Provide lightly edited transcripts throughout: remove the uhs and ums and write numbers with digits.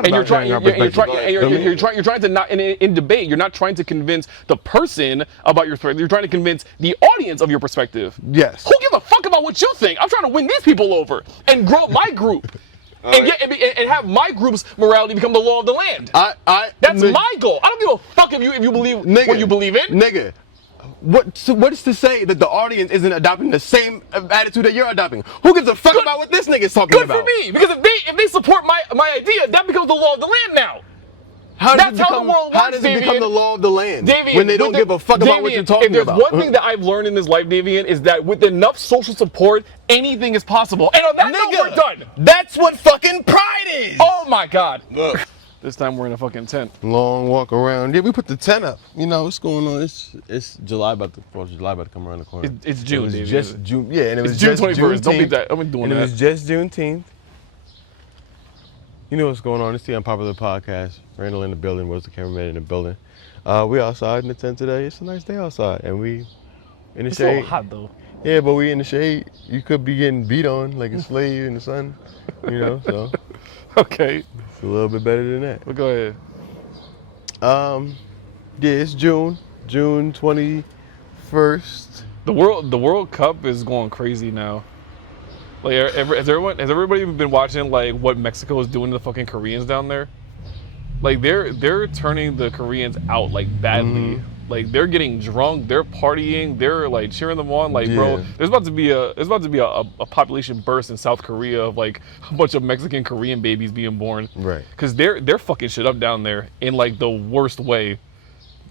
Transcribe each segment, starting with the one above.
And you're trying to not in debate. You're not trying to convince the person about your perspective. You're trying to convince the audience of your perspective. Yes. Who gives a fuck about what you think? I'm trying to win these people over and grow my group, and have my group's morality become the law of the land. That's my goal. I don't give a fuck if you believe what you believe in. Nigga. What is to say that the audience isn't adopting the same attitude that you're adopting? Who gives a fuck about what this nigga's talking about? Good for me, because if they support my idea, that becomes the law of the land now. How does it become the law of the land Davian, when they don't give a fuck about what you're talking about? If there's one thing that I've learned in this life, Davian, is that with enough social support, anything is possible. And on that note, we're done. That's what fucking pride is. Oh my God. Look. This time we're in a fucking tent. Long walk around. Yeah, we put the tent up. You know what's going on? It's July about to come around the corner. It's June. It was just June. Yeah, and it was June just 21st. Don't be Juneteenth. that. I'm doing and that. It was just Juneteenth. You know what's going on? It's the Unpopular podcast. Randall in the building. Was the cameraman in the building? We outside in the tent today. It's a nice day outside, and we in the shade. It's a little hot though. Yeah, but we in the shade. You could be getting beat on like a slave in the sun. You know, so. Okay. It's a little bit better than that. Well, go ahead. Yeah, it's June 21st. The World Cup is going crazy now. Like, has everybody been watching like what Mexico is doing to the fucking Koreans down there? Like they're turning the Koreans out like badly. Mm-hmm. Like they're getting drunk, they're partying, they're like cheering them on. Like, bro, there's about to be a population burst in South Korea of like a bunch of Mexican Korean babies being born. Right. Because they're fucking shit up down there in like the worst way.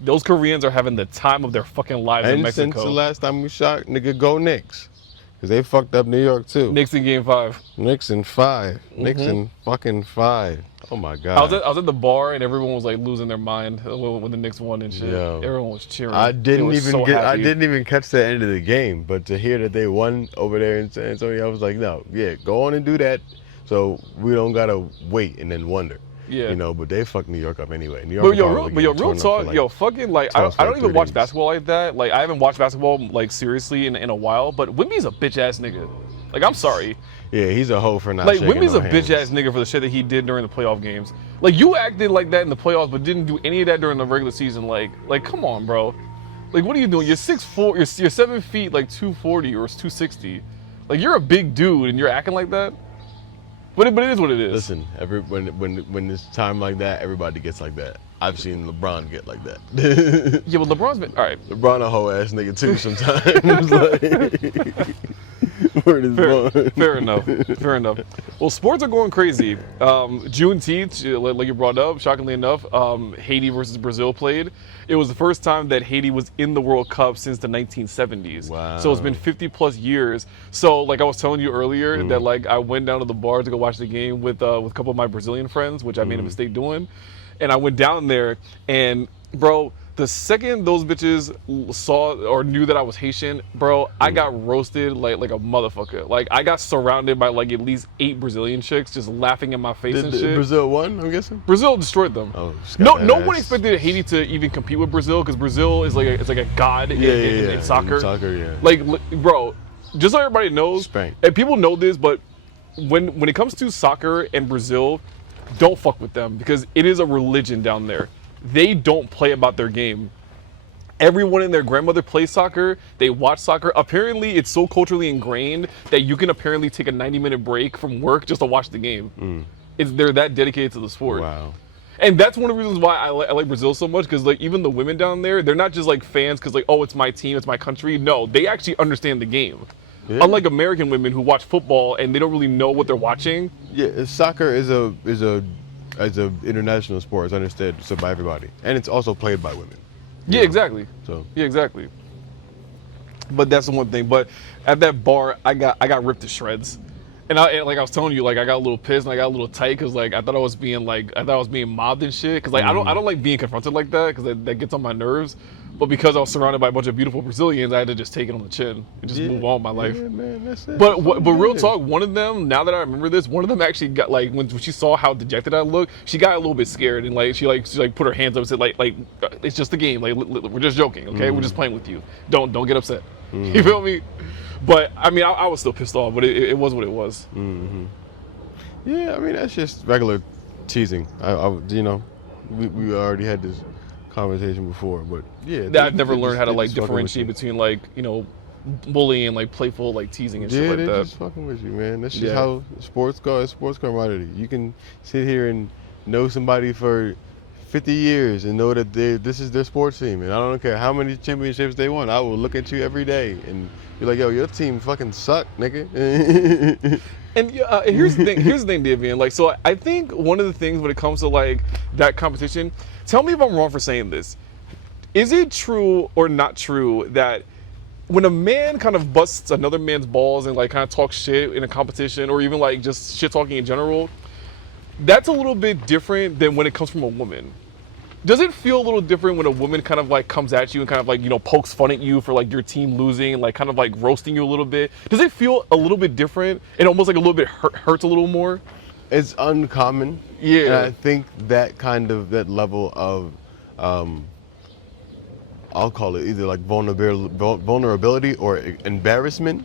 Those Koreans are having the time of their fucking lives in Mexico. And since the last time we shot, nigga, go Knicks. Because they fucked up New York too. Knicks in game 5. Knicks in 5. Mm-hmm. Knicks in fucking 5. Oh my God. I was at the bar and everyone was like losing their mind when the Knicks won and shit. Yo, everyone was cheering. I didn't even catch the end of the game, but to hear that they won over there in San Antonio, I was like, no, yeah, go on and do that, so we don't gotta wait and then wonder. Yeah. You know, but they fucked New York up anyway. New York real talk, fucking like I don't even watch basketball like that. Like I haven't watched basketball like seriously in a while. But Wemby's a bitch ass nigga. Like I'm sorry. Yeah, he's a hoe for not. Like Wemby's a bitch ass nigga for the shit that he did during the playoff games. Like you acted like that in the playoffs, but didn't do any of that during the regular season. Like come on, bro. Like what are you doing? You're 6'4", you're 7 feet, like 240 or 260. Like you're a big dude and you're acting like that. But it is what it is. Listen, when it's time like that, everybody gets like that. I've seen LeBron get like that. Yeah, but LeBron's been all right. LeBron a hoe ass nigga too sometimes. Word is born. Fair enough. Well, sports are going crazy. Juneteenth, like you brought up, shockingly enough, Haiti versus Brazil played. It was the first time that Haiti was in the World Cup since the 1970s. Wow. So it's been 50 plus years. So like I was telling you earlier that like I went down to the bar to go watch the game with a couple of my Brazilian friends, which I made a mistake doing. And I went down there and bro, the second those bitches saw or knew that I was Haitian, bro, I got roasted like a motherfucker. Like I got surrounded by like at least 8 Brazilian chicks just laughing in my face and shit. Brazil won, I'm guessing? Brazil destroyed them. Oh, no one expected Haiti to even compete with Brazil because Brazil is like a god in soccer. In soccer, yeah. Like, bro, just so everybody knows, Spain. And people know this, but when it comes to soccer and Brazil, don't fuck with them because it is a religion down there. They don't play about their game. Everyone and their grandmother plays soccer. They watch soccer. Apparently, it's so culturally ingrained that you can apparently take a 90-minute break from work just to watch the game. They're that dedicated to the sport. Wow. And that's one of the reasons why I like Brazil so much because like even the women down there, they're not just like fans because like, oh, it's my team, it's my country. No, they actually understand the game. Yeah. Unlike American women who watch football and they don't really know what they're watching. Yeah, soccer is a international sport. It's understood by everybody, and it's also played by women. Yeah, exactly. So yeah, exactly. But that's the one thing. But at that bar, I got ripped to shreds, and like I was telling you, like I got a little pissed and I got a little tight because like I thought I was being mobbed and shit. Because like I don't like being confronted like that because that gets on my nerves. But because I was surrounded by a bunch of beautiful Brazilians, I had to just take it on the chin and just move on with my life. Yeah, man, that's it. But real talk, one of them, now that I remember this, one of them actually got like when she saw how dejected I looked, she got a little bit scared and like she put her hands up and said like it's just a game, like we're just joking, okay? We're just playing with you. Don't get upset. You feel me? But I mean, I was still pissed off, but it was what it was. Yeah, I mean that's just regular teasing. We already had this conversation before, but yeah. I've never learned how to like differentiate between like bullying and like playful like teasing and shit like that. Yeah, they're just fucking with you, man. That's just how sports go. It's sports camaraderie. You can sit here and know somebody for 50 years and know that this is their sports team, and I don't care how many championships they won. I will look at you every day and be like, yo, your team fucking suck, nigga. And here's the thing, Davian. Like, so I think one of the things when it comes to like that competition, tell me if I'm wrong for saying this. Is it true or not true that when a man kind of busts another man's balls and like kind of talks shit in a competition, or even like just shit talking in general, that's a little bit different than when it comes from a woman? Does it feel a little different when a woman kind of like comes at you and kind of like, pokes fun at you for like your team losing and like kind of like roasting you a little bit? Does it feel a little bit different and almost like a little bit hurts a little more? It's uncommon. Yeah. And I think that level of, I'll call it either like vulnerability or embarrassment,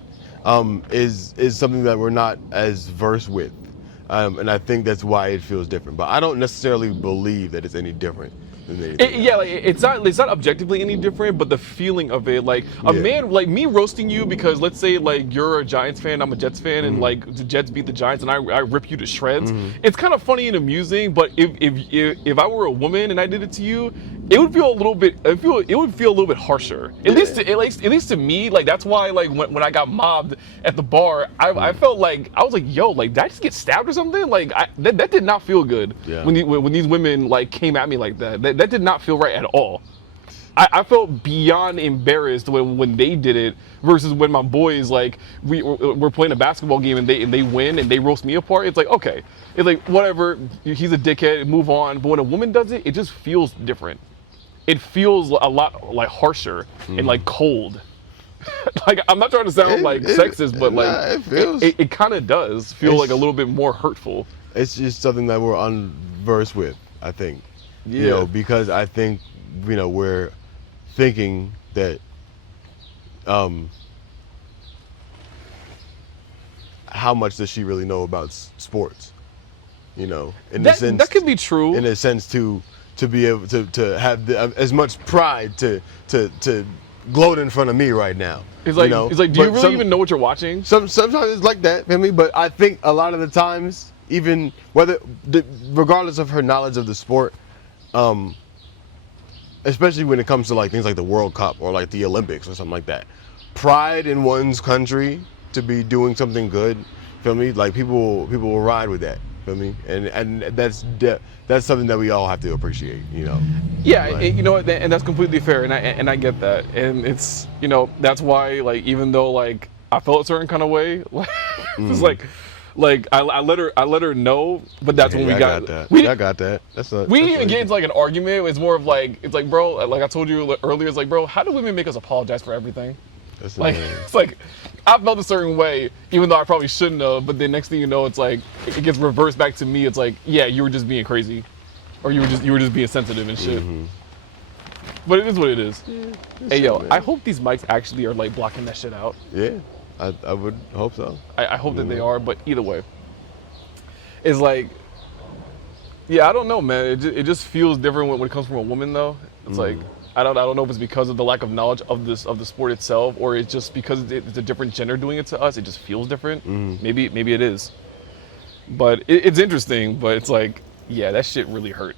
is something that we're not as versed with. And I think that's why it feels different. But I don't necessarily believe that it's any different than anything else. Like it's not objectively any different, but the feeling of it, like a man, like me roasting you because let's say like you're a Giants fan, I'm a Jets fan, and like the Jets beat the Giants and I rip you to shreds. It's kind of funny and amusing, but if I were a woman and I did it to you, it would feel a little bit. It would feel a little bit harsher. At least to me, like that's why like when I got mobbed at the bar, I felt like I was like, yo, like did I just get stabbed or something? Like that did not feel good when these women like came at me like that. That did not feel right at all. I felt beyond embarrassed when they did it versus when my boys like we're playing a basketball game and they win and they roast me apart. It's like, okay, it's like whatever, he's a dickhead, move on. But when a woman does it, it just feels different. It feels a lot like harsher and like cold. Like I'm not trying to sound like sexist, but like it kind of does feel like a little bit more hurtful. It's just something that we're unversed with, I think. Yeah. Because I think we're thinking that how much does she really know about sports? That could be true. In a sense, to be able to have as much pride to gloat in front of me right now. It's like, do you really even know what you're watching? Sometimes it's like that, for me. But I think a lot of the times, even regardless of her knowledge of the sport, especially when it comes to like things like the World Cup or like the Olympics or something like that, pride in one's country to be doing something good, feel me? Like people will ride with that, feel me? And that's something that we all have to appreciate, Yeah, like, and that's completely fair, and I get that, and it's that's why like even though like I felt a certain kind of way, like it's like I let her know, but that's when we got that. I got that. We didn't even get into like an argument. It's more of like, it's like, bro, like I told you earlier, it's like, bro, how do women make us apologize for everything? It's like I felt a certain way, even though I probably shouldn't have. But then next thing you know, it's like it gets reversed back to me. It's like, yeah, you were just being crazy, or you were just being sensitive and shit. But it is what it is. Yeah, hey yo, man. I hope these mics actually are like blocking that shit out. Yeah, I would hope so. I hope that they are, but either way, it's like, yeah, I don't know, man. It just feels different when it comes from a woman, though. It's like I don't know if it's because of the lack of knowledge of the sport itself, or it's just because it's a different gender doing it to us. It just feels different. Maybe it is, but it's interesting. But it's like, yeah, that shit really hurt.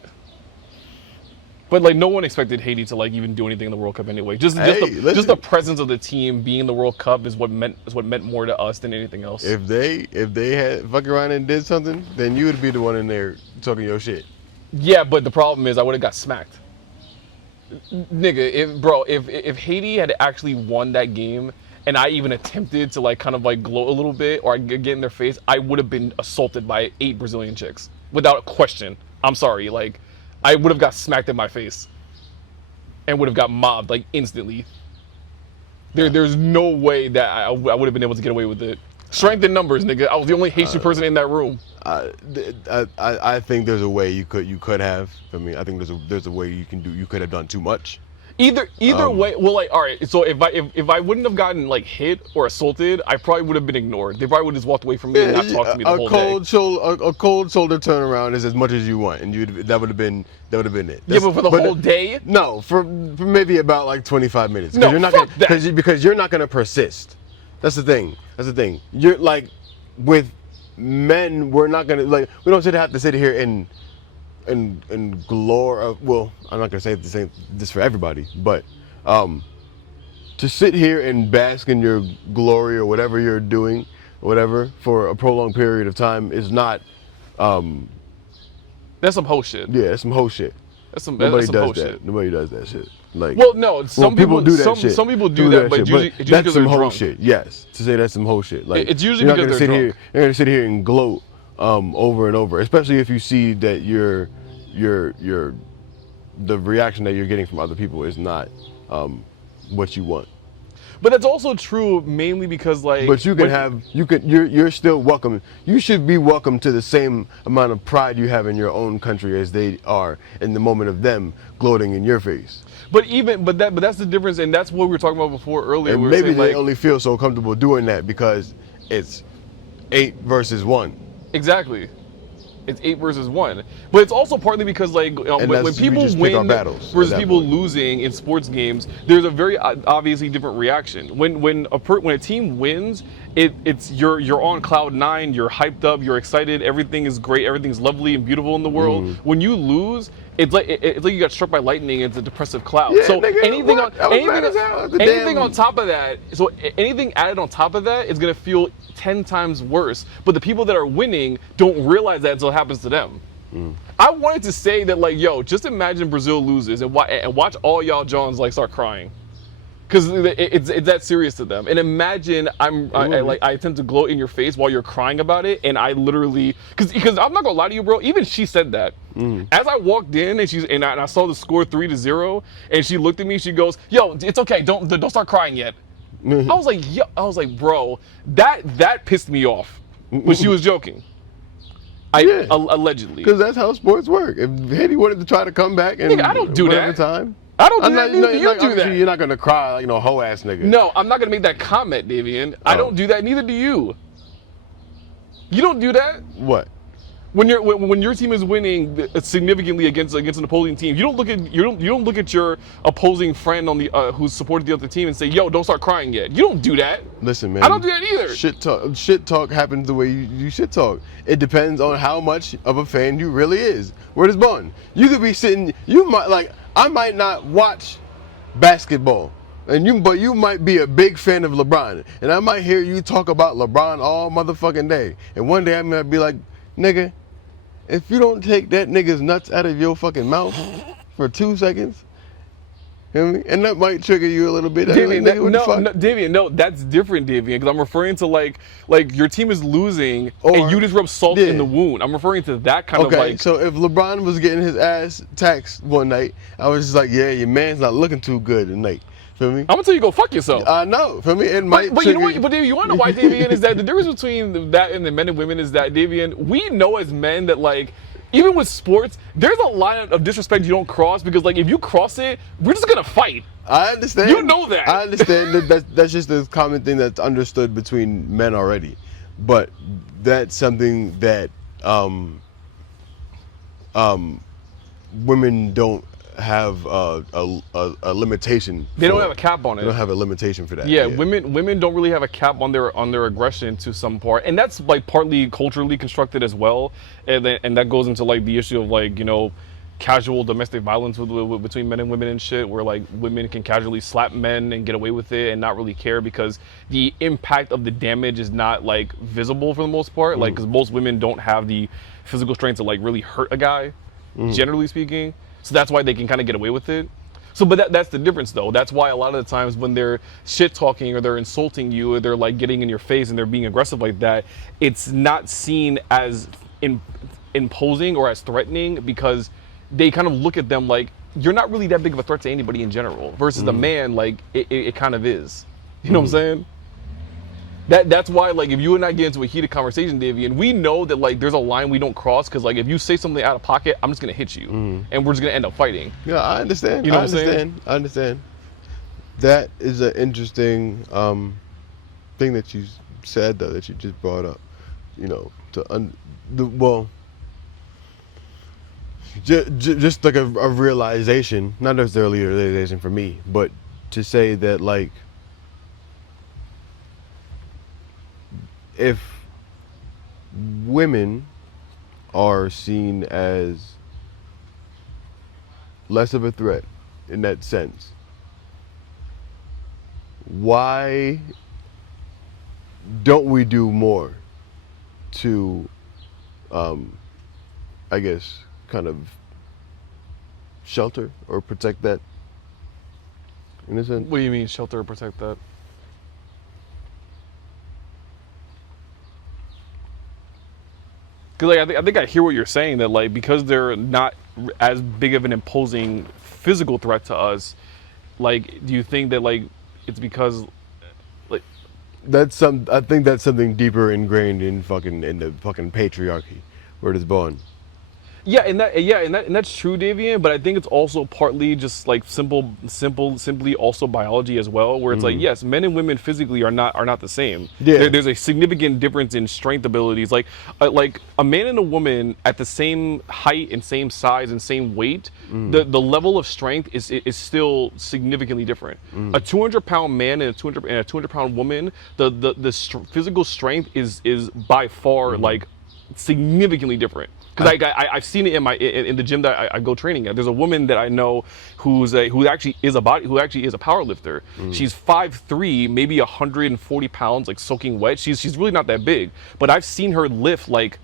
But like no one expected Haiti to like even do anything in the World Cup anyway. Just the presence of the team being in the World Cup is what meant more to us than anything else. If they had fucked around and did something, then you would be the one in there talking your shit. Yeah, but the problem is I would have got smacked. Nigga, if Haiti had actually won that game and I even attempted to like kind of like gloat a little bit or I get in their face, I would have been assaulted by 8 Brazilian chicks without a question. I'm sorry, like I would have got smacked in my face and would have got mobbed like instantly. There's no way that I would have been able to get away with it. Strength in numbers, nigga. I was the only Haitian person in that room. I think there's a way you could have. I mean, I think there's a way you could have done too much. Either way, well, like, all right. So if I wouldn't have gotten like hit or assaulted, I probably would have been ignored. They probably would have just walked away from me and not talked to me the whole day. A cold shoulder turnaround is as much as you want, and that would have been it. Yeah, but for the whole day? No, for maybe about like 25 minutes. No, fuck that. Because you're not gonna persist. That's the thing. You're like, with men, we're not gonna, like, we don't have to sit here and glory. Well, I'm not gonna say the same this for everybody, but to sit here and bask in your glory or whatever you're doing, whatever, for a prolonged period of time is not. That's some hoe shit. Yeah, that's some hoe shit. Nobody does that. Shit. Nobody does that shit. Like, well, no, some people do that shit. Some people do that, but it's usually that's some hoe drunk. shit. Yes, to say that's some hoe shit. Like, it's usually because they're drunk. You're gonna sit here and gloat over and over, especially if you see that the reaction that you're getting from other people is not what you want. But that's also true mainly because, like. But you're still welcome. You should be welcome to the same amount of pride you have in your own country as they are in the moment of them gloating in your face. But that's the difference, and that's what we were talking about before earlier. And maybe they only feel so comfortable doing that because it's 8 versus 1. Exactly. It's 8 versus 1. But it's also partly because, like, when people win versus people losing in sports games, there's a very obviously different reaction. When a team wins, it's you're on cloud 9, you're hyped up, you're excited, everything is great, everything's lovely and beautiful in the world. Mm. When you lose, it's like you got struck by lightning. It's a depressive cloud. Yeah, so nigga, anything on top of that, so anything added on top of that is gonna feel 10 times worse. But the people that are winning don't realize that until it happens to them. Mm. I wanted to say that, like, yo, just imagine Brazil loses and watch all y'all Johns like start crying. Because it's that serious to them. And imagine I tend to gloat in your face while you're crying about it, and I literally, because I'm not gonna lie to you, bro. Even she said that. Mm. As I walked in and I saw the score 3-0, and she looked at me. She goes, "Yo, it's okay. Don't start crying yet." I was like, bro, that pissed me off. But she was joking. Allegedly. Because that's how sports work. If Haiti wanted to try to come back and I don't do that. Time. I don't do that. Neither you do that. You're not gonna cry like hoe ass nigga. No, I'm not gonna make that comment, Davian. Oh. I don't do that. Neither do you. You don't do that. What? When your team is winning significantly against an opposing team, you don't look at your opposing friend on the who's supported the other team and say, "Yo, don't start crying yet." You don't do that. Listen, man. I don't do that either. Shit talk happens the way you shit talk. It depends on how much of a fan you really is. Word is born. You could be sitting. I might not watch basketball, but you might be a big fan of LeBron, and I might hear you talk about LeBron all motherfucking day. And one day I'm gonna be like, nigga, if you don't take that nigga's nuts out of your fucking mouth for 2 seconds, you know what I mean? And that might trigger you a little bit. Davian, no, that's different, Davian, because I'm referring to like your team is losing and you just rub salt in the wound. I'm referring to that kind of like. Okay, so if LeBron was getting his ass taxed one night, I was just like, yeah, your man's not looking too good tonight. Feel me? I'm gonna tell you, go fuck yourself. I know. Feel me? It might. But you know what? But Davian, you wanna know why, Davian, is that the difference between that and the men and women is that, Davian, we know as men that, like, even with sports, there's a line of disrespect you don't cross, because, like, if you cross it, we're just gonna fight. I understand. You know that. I understand. That's just a common thing that's understood between men already, but that's something that women don't have a limitation. They don't have a cap on it. They don't have a limitation for that. Yeah, women don't really have a cap on their aggression to some part, and that's like partly culturally constructed as well, and that goes into like the issue of, like, you know, casual domestic violence between men and women and shit, where like women can casually slap men and get away with it and not really care because the impact of the damage is not like visible for the most part, like, because most women don't have the physical strength to like really hurt a guy, generally speaking. So that's why they can kind of get away with it. So, but that's the difference, though. That's why a lot of the times when they're shit talking or they're insulting you or they're like getting in your face and they're being aggressive like that, it's not seen as imposing or as threatening, because they kind of look at them like you're not really that big of a threat to anybody in general. Versus the man, like it kind of is. You know what I'm saying? That's why, like, if you and I get into a heated conversation, Davey, and we know that, like, there's a line we don't cross, because, like, if you say something out of pocket, I'm just gonna hit you, and we're just gonna end up fighting. Yeah, I understand. You know I what I'm saying? understand. I understand. That is an interesting thing that you said, though, that you just brought up. You know, just like a realization, not necessarily a realization for me, but to say that, like, if women are seen as less of a threat in that sense, why don't we do more to, I guess, kind of shelter or protect that in a sense? What do you mean, shelter or protect that? Because, like, I think I hear what you're saying, that, like, because they're not as big of an imposing physical threat to us, like, do you think that, like, it's because, like, I think that's something deeper ingrained in the fucking patriarchy where it is born. yeah, and that's true, Davian. But I think it's also partly just like simply also biology as well, where it's like, yes, men and women physically are not the same. Yeah. There's a significant difference in strength abilities. Like a man and a woman at the same height and same size and same weight, the level of strength is still significantly different. A 200-pound man and a 200-pound woman, the physical strength is by far like significantly different. Because I've seen it in the gym that I go training at. There's a woman that I know who actually is a power lifter. She's 5'3", maybe 140 pounds, like soaking wet. She's really not that big, but I've seen her lift like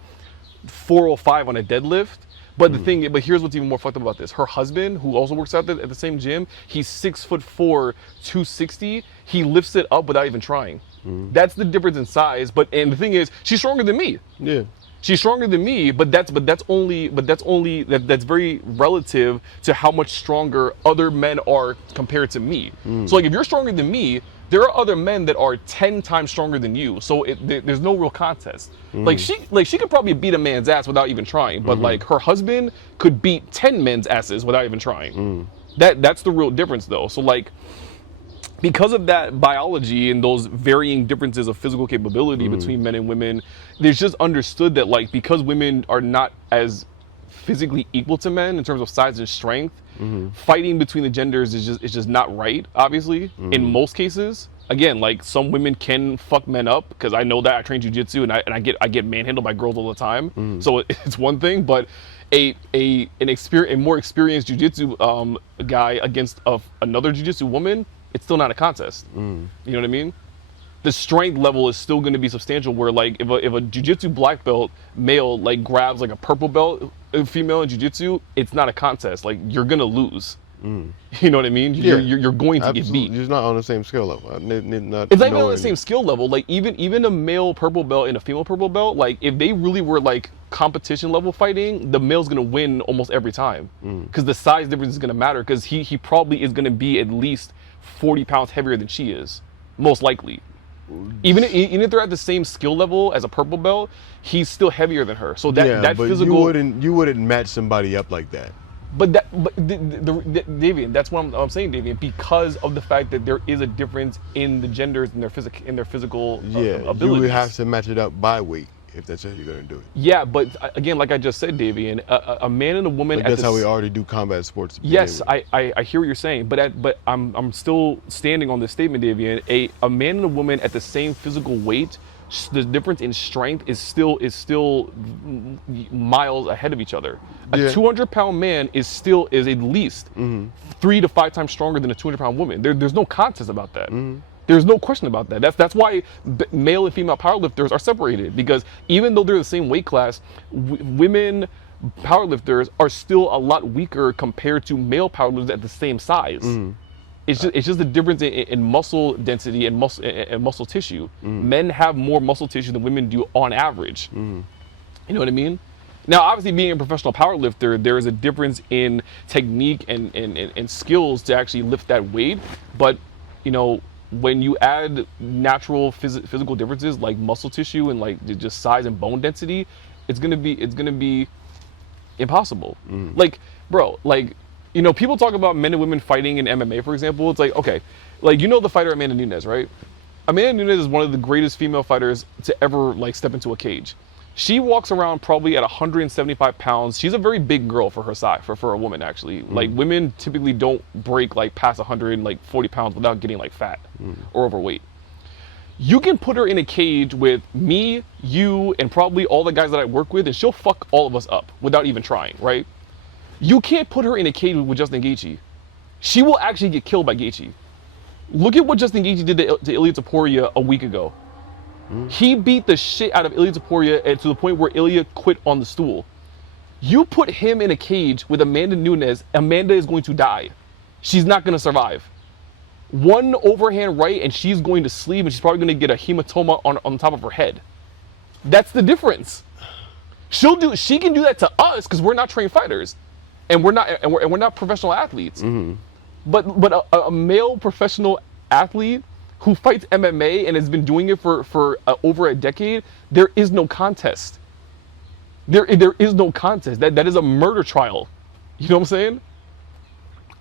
405 on a deadlift. But but here's what's even more fucked up about this. Her husband, who also works out at the same gym, he's 6'4", 260. He lifts it up without even trying. That's the difference in size. And the thing is, she's stronger than me. Yeah. She's stronger than me, but that's very relative to how much stronger other men are compared to me. So, like, if you're stronger than me, there are other men that are 10 times stronger than you. So there's no real contest. Like she could probably beat a man's ass without even trying, but like her husband could beat 10 men's asses without even trying. That's the real difference, though. So, like, because of that biology and those varying differences of physical capability between men and women, there's just understood that, like, because women are not as physically equal to men in terms of size and strength, fighting between the genders is just not right, obviously, in most cases. Again, like, some women can fuck men up, because I know that. I train jiu-jitsu and I get manhandled by girls all the time. So it's one thing, but a more experienced jiu-jitsu guy against another jiu-jitsu woman, it's still not a contest. You know what I mean? The strength level is still going to be substantial, where, like, if a jiu-jitsu black belt male, like, grabs, like, a purple belt female in jiu-jitsu, it's not a contest. Like, you're going to lose. You know what I mean? Yeah, you're going to get beat. It's not on the same skill level. It's not even on the same skill level. Like, even a male purple belt and a female purple belt, like, if they really were, like, competition level fighting, the male's gonna win almost every time, because the size difference is gonna matter, because he probably is gonna be at least 40 pounds heavier than she is, most likely. Even if they're at the same skill level as a purple belt, he's still heavier than her. So that but physical, you wouldn't match somebody up like that. But Davian, that's what I'm saying, Davian, because of the fact that there is a difference in the genders and their physical abilities. You would have to match it up by weight if that's how you're gonna do it. Yeah, but again, like I just said, Davian, a man and a woman. But that's how we already do combat sports. Yes, I hear what you're saying, but I'm still standing on this statement, Davian. A man and a woman at the same physical weight, the difference in strength is still miles ahead of each other. A 200-pound man is at least 3 to 5 times stronger than a 200-pound woman. There's no contest about that. There's no question about that. That's why male and female powerlifters are separated, because even though they're the same weight class, women powerlifters are still a lot weaker compared to male powerlifters at the same size. It's just the difference in muscle density and muscle tissue. Men have more muscle tissue than women do on average. You know what I mean? Now, obviously, being a professional powerlifter, there is a difference in technique and skills to actually lift that weight. But, you know, when you add natural physical differences like muscle tissue and like just size and bone density, it's gonna be impossible. Like, bro, like, you know, people talk about men and women fighting in MMA, for example. It's like, okay, like, you know the fighter Amanda Nunes, right? Amanda Nunes is one of the greatest female fighters to ever like step into a cage. She walks around probably at 175 pounds. She's a very big girl for her size, for a woman actually. Like, women typically don't break like past 140 pounds without getting like fat or overweight. You can put her in a cage with me, you, and probably all the guys that I work with, and she'll fuck all of us up without even trying, right? You can't put her in a cage with Justin Gaethje. She will actually get killed by Gaethje. Look at what Justin Gaethje did to Ilia Topuria a week ago. He beat the shit out of Ilia Topuria to the point where Ilia quit on the stool. You put him in a cage with Amanda Nunes, Amanda is going to die. She's not going to survive. One overhand right and she's going to sleep, and she's probably going to get a hematoma on top of her head. That's the difference. She can do that to us because we're not trained fighters, and we're not professional athletes. But a male professional athlete who fights MMA and has been doing it for over a decade, there is no contest. There is no contest. That is a murder trial. You know what I'm saying?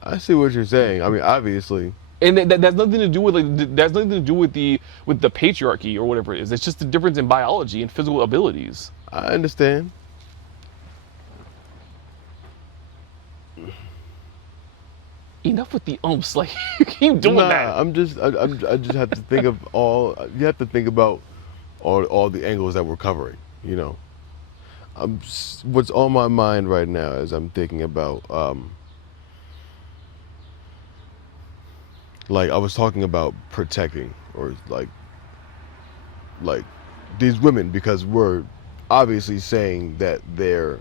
I see what you're saying. I mean, obviously. And that's nothing to do with that's nothing to do with the patriarchy or whatever it is. It's just the difference in biology and physical abilities. I understand. Enough with the umps. Like, you keep doing that. I just have to think of you have to think about all the angles that we're covering, you know. What's on my mind right now is I'm thinking about, like I was talking about protecting or like these women, because we're obviously saying that they're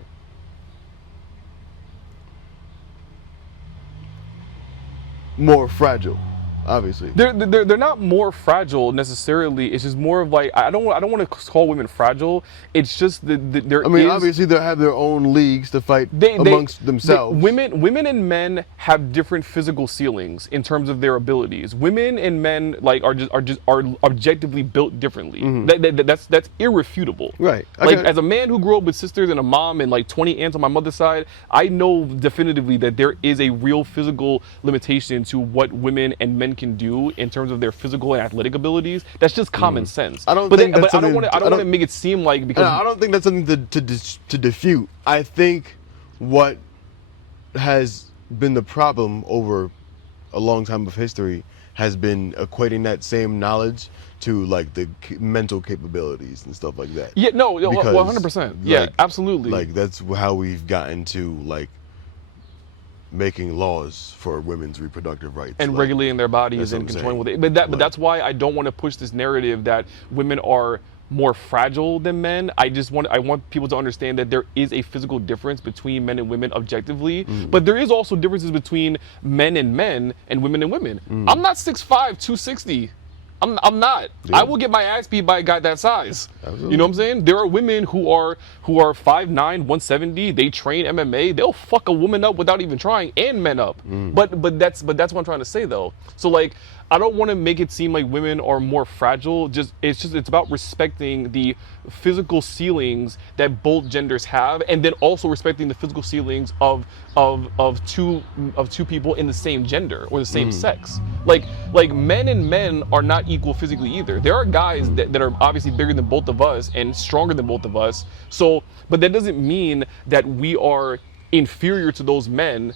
more fragile. Obviously, they're not more fragile necessarily. It's just more of like, I don't want to call women fragile. It's just that obviously they have their own leagues to fight amongst themselves. Women and men have different physical ceilings in terms of their abilities. Women and men like are objectively built differently. That's irrefutable. Right. Like, as a man who grew up with sisters and a mom and like 20 aunts on my mother's side, I know definitively that there is a real physical limitation to what women and men can do in terms of their physical and athletic abilities. That's just common sense. I don't want to make it seem like, because I don't think that's something to defute. I think what has been the problem over a long time of history has been equating that same knowledge to like the mental capabilities and stuff like that. Yeah, no, 100%. Yeah, absolutely. Like, that's how we've gotten to like making laws for women's reproductive rights and regulating their bodies and controlling what they. But that's why I don't want to push this narrative that women are more fragile than men. I want people to understand that there is a physical difference between men and women objectively, but there is also differences between men and women and women. I'm not 6'5", 260. I'm not. Yeah. I will get my ass beat by a guy that size. Absolutely. You know what I'm saying? There are women who are 5'9", 170. They train MMA. They'll fuck a woman up without even trying, and men up. But that's what I'm trying to say though. So like, I don't want to make it seem like women are more fragile. It's about respecting the physical ceilings that both genders have, and then also respecting the physical ceilings of two people in the same gender or the same sex. Like men and men are not equal physically either. There are guys that are obviously bigger than both of us and stronger than both of us. So, but that doesn't mean that we are inferior to those men.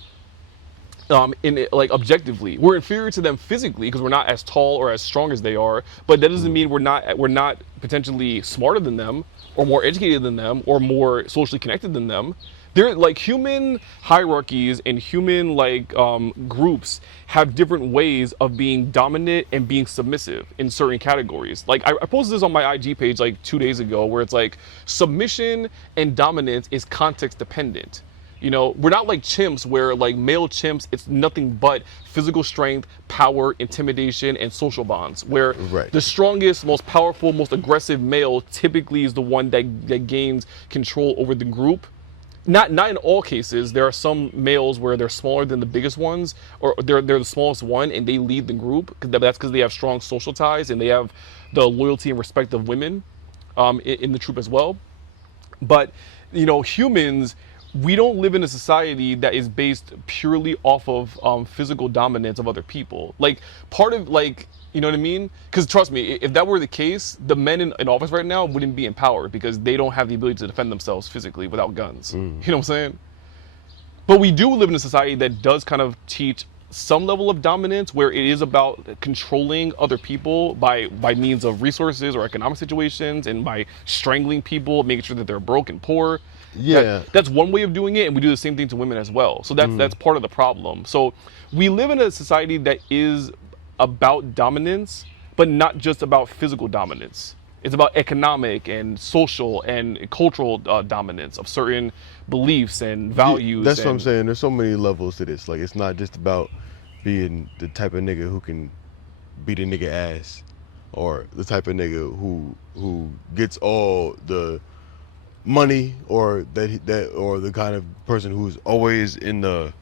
Objectively, we're inferior to them physically because we're not as tall or as strong as they are. But that doesn't mean we're not potentially smarter than them, or more educated than them, or more socially connected than them. They're like, human hierarchies and human groups have different ways of being dominant and being submissive in certain categories. Like, I posted this on my IG page like 2 days ago, where it's like, submission and dominance is context dependent. You know, we're not like chimps, where like male chimps, it's nothing but physical strength, power, intimidation, and social bonds. Where the strongest, most powerful, most aggressive male typically is the one that gains control over the group. not in all cases. There are some males where they're smaller than the biggest ones, or they're the smallest one, and they lead the group. That's because they have strong social ties and they have the loyalty and respect of women in the troop as well. But humans, we don't live in a society that is based purely off of physical dominance of other people. Like part of like, you know what I mean? Because trust me, if that were the case, the men in office right now wouldn't be empowered because they don't have the ability to defend themselves physically without guns. You know what I'm saying? But we do live in a society that does kind of teach some level of dominance where it is about controlling other people by means of resources or economic situations and by strangling people, making sure that they're broke and poor. Yeah. That's one way of doing it, and we do the same thing to women as well. So that's part of the problem. So we live in a society that is about dominance, but not just about physical dominance. It's about economic and social and cultural dominance of certain beliefs and values. That's what I'm saying. There's so many levels to this. Like, it's not just about being the type of nigga who can beat a nigga ass, or the type of nigga who gets all the money, or or the kind of person who's always in the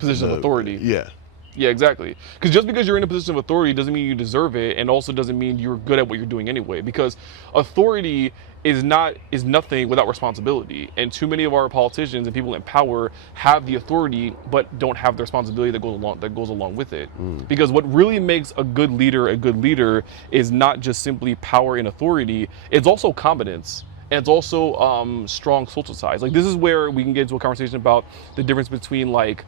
position of authority. Yeah. Yeah, exactly. Because just because you're in a position of authority doesn't mean you deserve it, and also doesn't mean you're good at what you're doing anyway. Because authority is nothing without responsibility, and too many of our politicians and people in power have the authority but don't have the responsibility that goes along with it. Because what really makes a good leader is not just simply power and authority; it's also competence. And it's also strong social ties. Like, this is where we can get into a conversation about the difference between like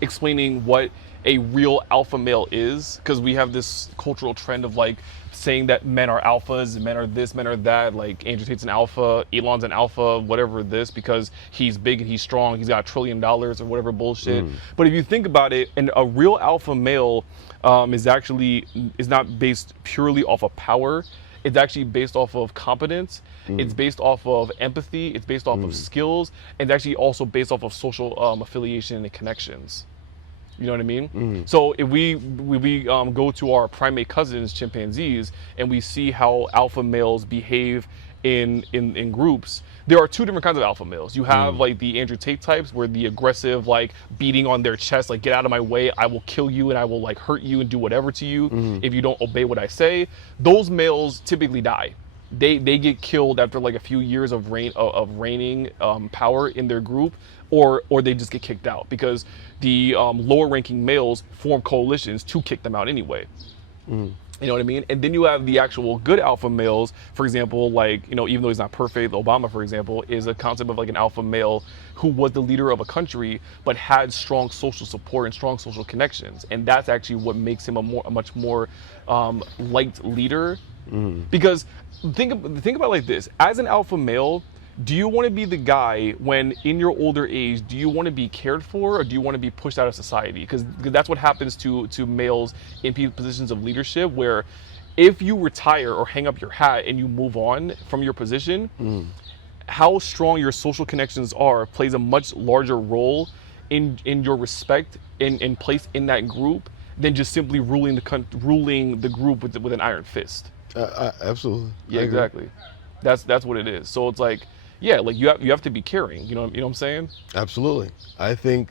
explaining what a real alpha male is, because we have this cultural trend of like saying that men are alphas and men are this, men are that. Like Andrew Tate's an alpha, Elon's an alpha, whatever this, because he's big and he's strong, he's got $1 trillion or whatever bullshit. But if you think about it, and a real alpha male is not based purely off of power. It's actually based off of competence. It's based off of empathy. It's based off of skills, and it's actually also based off of social affiliation and connections. You know what I mean? So if we go to our primate cousins, chimpanzees, and we see how alpha males behave in groups, there are two different kinds of alpha males. You have like the Andrew Tate types, where the aggressive, like beating on their chest, like get out of my way, I will kill you and I will like hurt you and do whatever to you if you don't obey what I say. Those males typically die. They get killed after like a few years of reigning power in their group, or they just get kicked out because the lower ranking males form coalitions to kick them out anyway. You know what I mean? And then you have the actual good alpha males, for example, like, even though he's not perfect, Obama, for example, is a concept of like an alpha male who was the leader of a country, but had strong social support and strong social connections. And that's actually what makes him a much more liked leader. Because think about it like this. As an alpha male, do you want to be the guy when in your older age, do you want to be cared for, or do you want to be pushed out of society? Because that's what happens to males in positions of leadership, where if you retire or hang up your hat and you move on from your position, how strong your social connections are plays a much larger role in your respect and place in that group than just simply ruling the group with an iron fist. Absolutely. Yeah, exactly. That's what it is. So it's like, yeah, like you have to be caring. You know what I'm saying? Absolutely. I think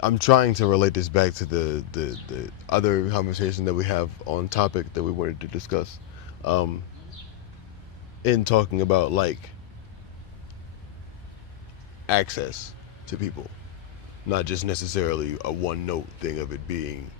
I'm trying to relate this back to the other conversation that we have on topic that we wanted to discuss, in talking about like access to people, not just necessarily a one note thing of it being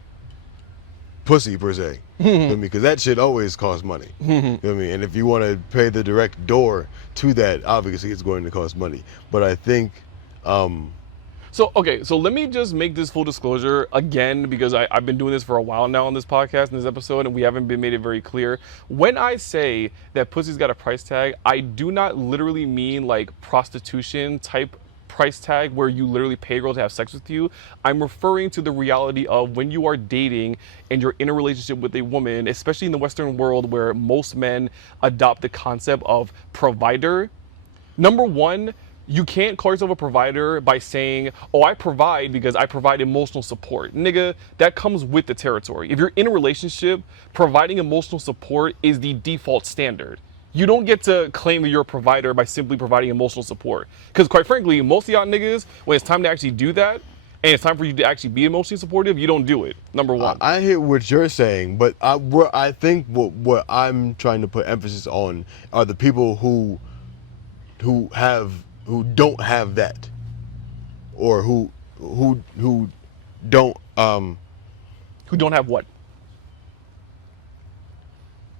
pussy per se. You know what I mean? Because that shit always costs money. You know what I mean? And if you want to pay the direct door to that, obviously it's going to cost money. But I think So let me just make this full disclosure again, because I've been doing this for a while now on this podcast, in this episode, and we haven't made it very clear. When I say that pussy's got a price tag, I do not literally mean like prostitution type price tag where you literally pay a girl to have sex with you. I'm referring to the reality of when you are dating and you're in a relationship with a woman, especially in the Western world where most men adopt the concept of provider. Number one, you can't call yourself a provider by saying, oh, I provide because I provide emotional support. Nigga, that comes with the territory. If you're in a relationship, providing emotional support is the default standard. You don't get to claim that you're a provider by simply providing emotional support. Because quite frankly, most of y'all niggas, when it's time to actually do that, and it's time for you to actually be emotionally supportive, you don't do it. Number one. I hear what you're saying, but I think what I'm trying to put emphasis on are the people who don't have that, or who don't Who don't have what?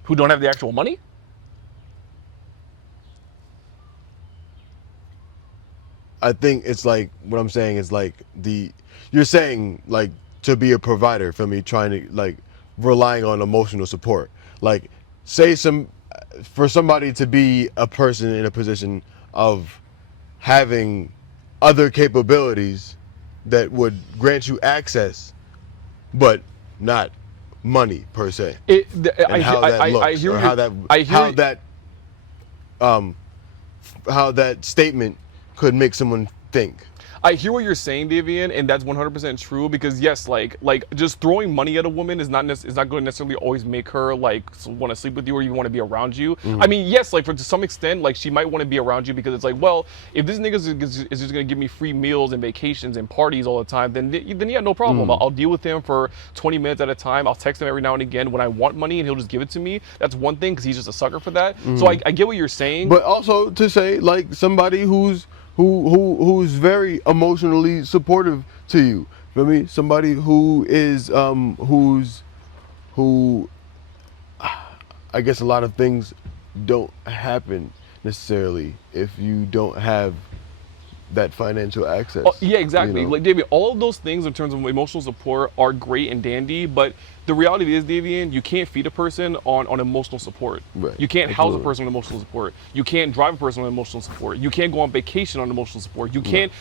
Who don't have the actual money? I think it's like, what I'm saying is like, you're saying like to be a provider for me, trying to like relying on emotional support. Like, for somebody to be a person in a position of having other capabilities that would grant you access, but not money per se. How that statement could make someone think. I hear what you're saying, Davian, and that's 100% true, because yes, like just throwing money at a woman is not going to necessarily always make her like want to sleep with you or even want to be around you. I mean, yes, like to some extent, like she might want to be around you because it's like, well, if this nigga is just going to give me free meals and vacations and parties all the time, then yeah, no problem. I'll deal with him for 20 minutes at a time. I'll text him every now and again when I want money, and he'll just give it to me. That's one thing, because he's just a sucker for that. So I get what you're saying. But also to say, like, somebody who's very emotionally supportive to you. Feel me? Somebody who is who I guess a lot of things don't happen necessarily if you don't have that financial access. Oh, yeah, exactly. You know? Like, Davian, all of those things in terms of emotional support are great and dandy, but the reality is, Davian, you can't feed a person on emotional support. Right. You can't house a person on emotional support. You can't drive a person on emotional support. You can't go on vacation on emotional support. You can't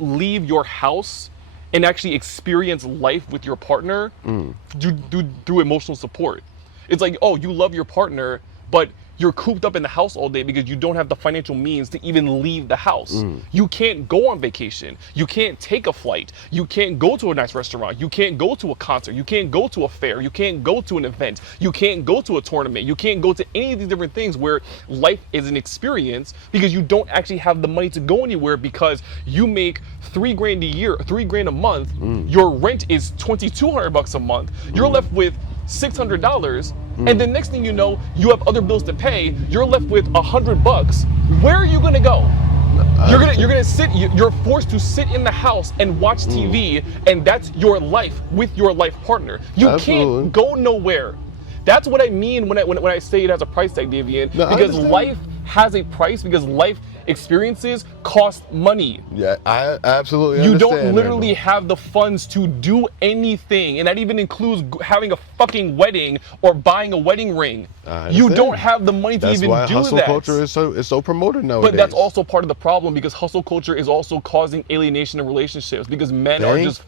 leave your house and actually experience life with your partner through emotional support. It's like, oh, you love your partner, but you're cooped up in the house all day because you don't have the financial means to even leave the house. You can't go on vacation. You can't take a flight. You can't go to a nice restaurant. You can't go to a concert. You can't go to a fair. You can't go to an event. You can't go to a tournament. You can't go to any of these different things where life is an experience because you don't actually have the money to go anywhere, because you make $3,000 a year, $3,000 a month. Your rent is $2,200 a month. You're left with $600, and then next thing you know, you have other bills to pay. You're left with $100. Where are you gonna go? You're gonna sit. You're forced to sit in the house and watch TV, and that's your life with your life partner. You can't go nowhere. That's what I mean when I say it has a price tag, Davian. Because life has a price, because life experiences cost money. Yeah, I absolutely You understand. don't literally have the funds to do anything, and that even includes having a fucking wedding or buying a wedding ring. You don't have the money to even do that. That's why hustle culture is so promoted nowadays. But that's also part of the problem, because hustle culture is also causing alienation in relationships, because men are just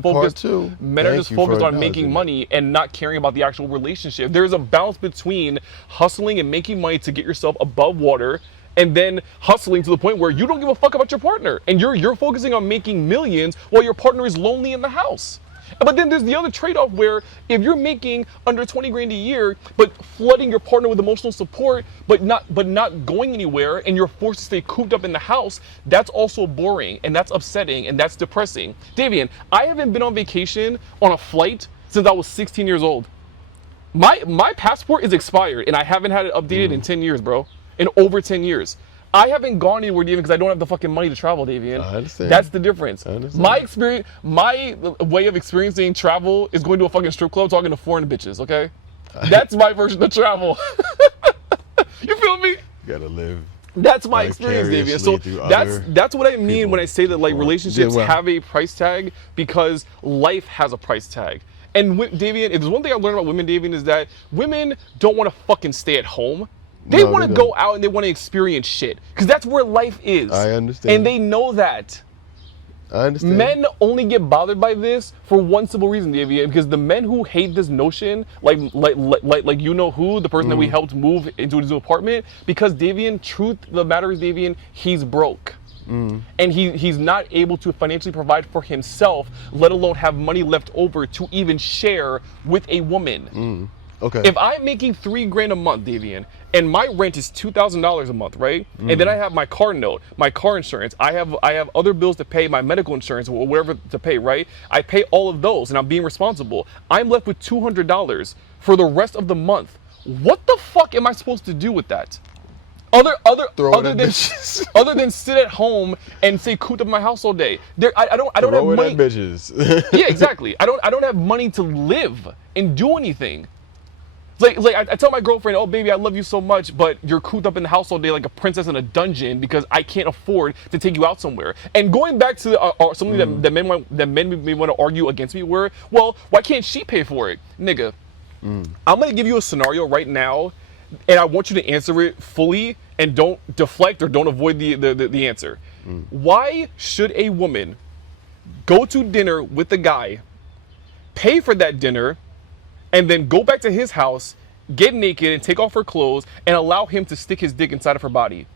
focused on making money and not caring about the actual relationship. There's a balance between hustling and making money to get yourself above water, and then hustling to the point where you don't give a fuck about your partner, and you're focusing on making millions while your partner is lonely in the house. But then there's the other trade-off where if you're making under $20,000 a year, but flooding your partner with emotional support, but not going anywhere, and you're forced to stay cooped up in the house, that's also boring, and that's upsetting, and that's depressing. Davian, I haven't been on vacation on a flight since I was 16 years old. My passport is expired, and I haven't had it updated in 10 years, bro. In over 10 years. I haven't gone anywhere, Davian, because I don't have the fucking money to travel, Davian. I understand. That's the difference. I understand. My way of experiencing travel is going to a fucking strip club talking to foreign bitches, okay? That's my version of travel. You feel me? You gotta live. That's my experience, Davian. So that's what I mean when I say that like relationships have a price tag, because life has a price tag. And Davian, if there's one thing I learned about women, Davian, is that women don't want to fucking stay at home. They want to go out and they want to experience shit, because that's where life is. I understand. And they know that. I understand. Men only get bothered by this for one simple reason, Davian, because the men who hate this notion, like you know who, the person that we helped move into his new apartment, because Davian, truth of the matter is, Davian, he's broke. And he's not able to financially provide for himself, let alone have money left over to even share with a woman. Okay. If I'm making $3,000 a month, Davian, and my rent is $2,000 a month, right? And then I have my car note, my car insurance, I have other bills to pay, my medical insurance, or whatever to pay, right? I pay all of those, and I'm being responsible. I'm left with $200 for the rest of the month. What the fuck am I supposed to do with that? Other than sit at home and say cooped up in my house all day. I don't have money. Bitches. Yeah, exactly. I don't have money to live and do anything. Like I tell my girlfriend, oh baby, I love you so much, but you're cooped up in the house all day like a princess in a dungeon because I can't afford to take you out somewhere. And going back to something that men may want to argue against me were, well, why can't she pay for it, nigga? I'm gonna give you a scenario right now, and I want you to answer it fully and don't deflect or don't avoid the answer. Why should a woman go to dinner with a guy, pay for that dinner, and then go back to his house, get naked and take off her clothes and allow him to stick his dick inside of her body?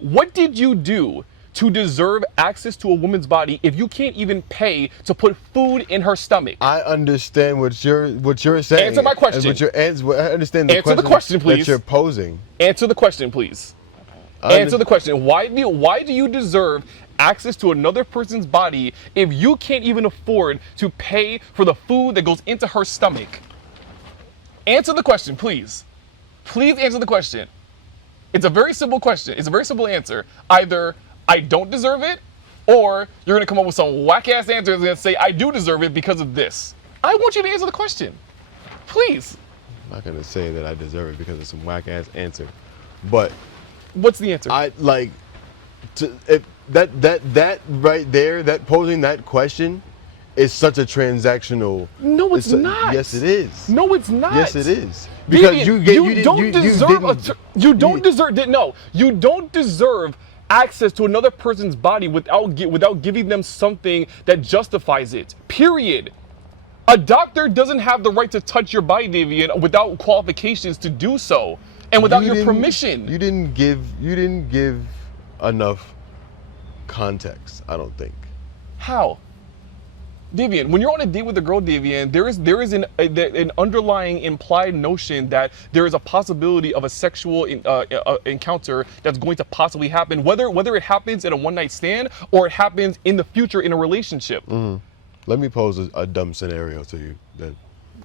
What did you do to deserve access to a woman's body if you can't even pay to put food in her stomach? I understand what you're saying. Answer my question. I understand the Answer the question, please. that you're posing. Answer the question, please. Answer the question. Why do you deserve access to another person's body if you can't even afford to pay for the food that goes into her stomach? Answer the question, please. Please answer the question. It's a very simple question. It's a very simple answer. Either I don't deserve it, or you're going to come up with some whack-ass answer that's going to say I do deserve it because of this. I want you to answer the question. Please. I'm not going to say that I deserve it because of some whack-ass answer. But what's the answer? I like that right there, that posing that question is such a transactional. No, it's not. Yes, it is. No, it's not. Yes, it is. Because you don't deserve access to another person's body without giving them something that justifies it. Period. A doctor doesn't have the right to touch your body, Davian, without qualifications to do so, and without your permission. You didn't give enough context, I don't think. How? Davian, when you're on a date with a girl, Davian, there is an underlying implied notion that there is a possibility of a sexual encounter that's going to possibly happen, whether it happens in a one-night stand or it happens in the future in a relationship. Let me pose a dumb scenario to you then.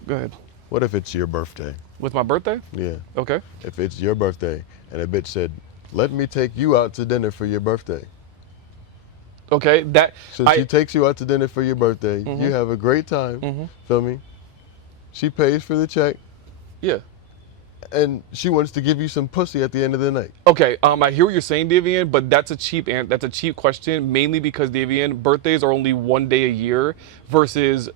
Go ahead. What if it's your birthday? With my birthday? Yeah. Okay. If it's your birthday and a bitch said, let me take you out to dinner for your birthday. Okay, so she takes you out to dinner for your birthday. You have a great time. Feel me? She pays for the check. Yeah. And she wants to give you some pussy at the end of the night. Okay, I hear what you're saying, Davian, but that's a cheap question, mainly because, Davian, birthdays are only one day a year versus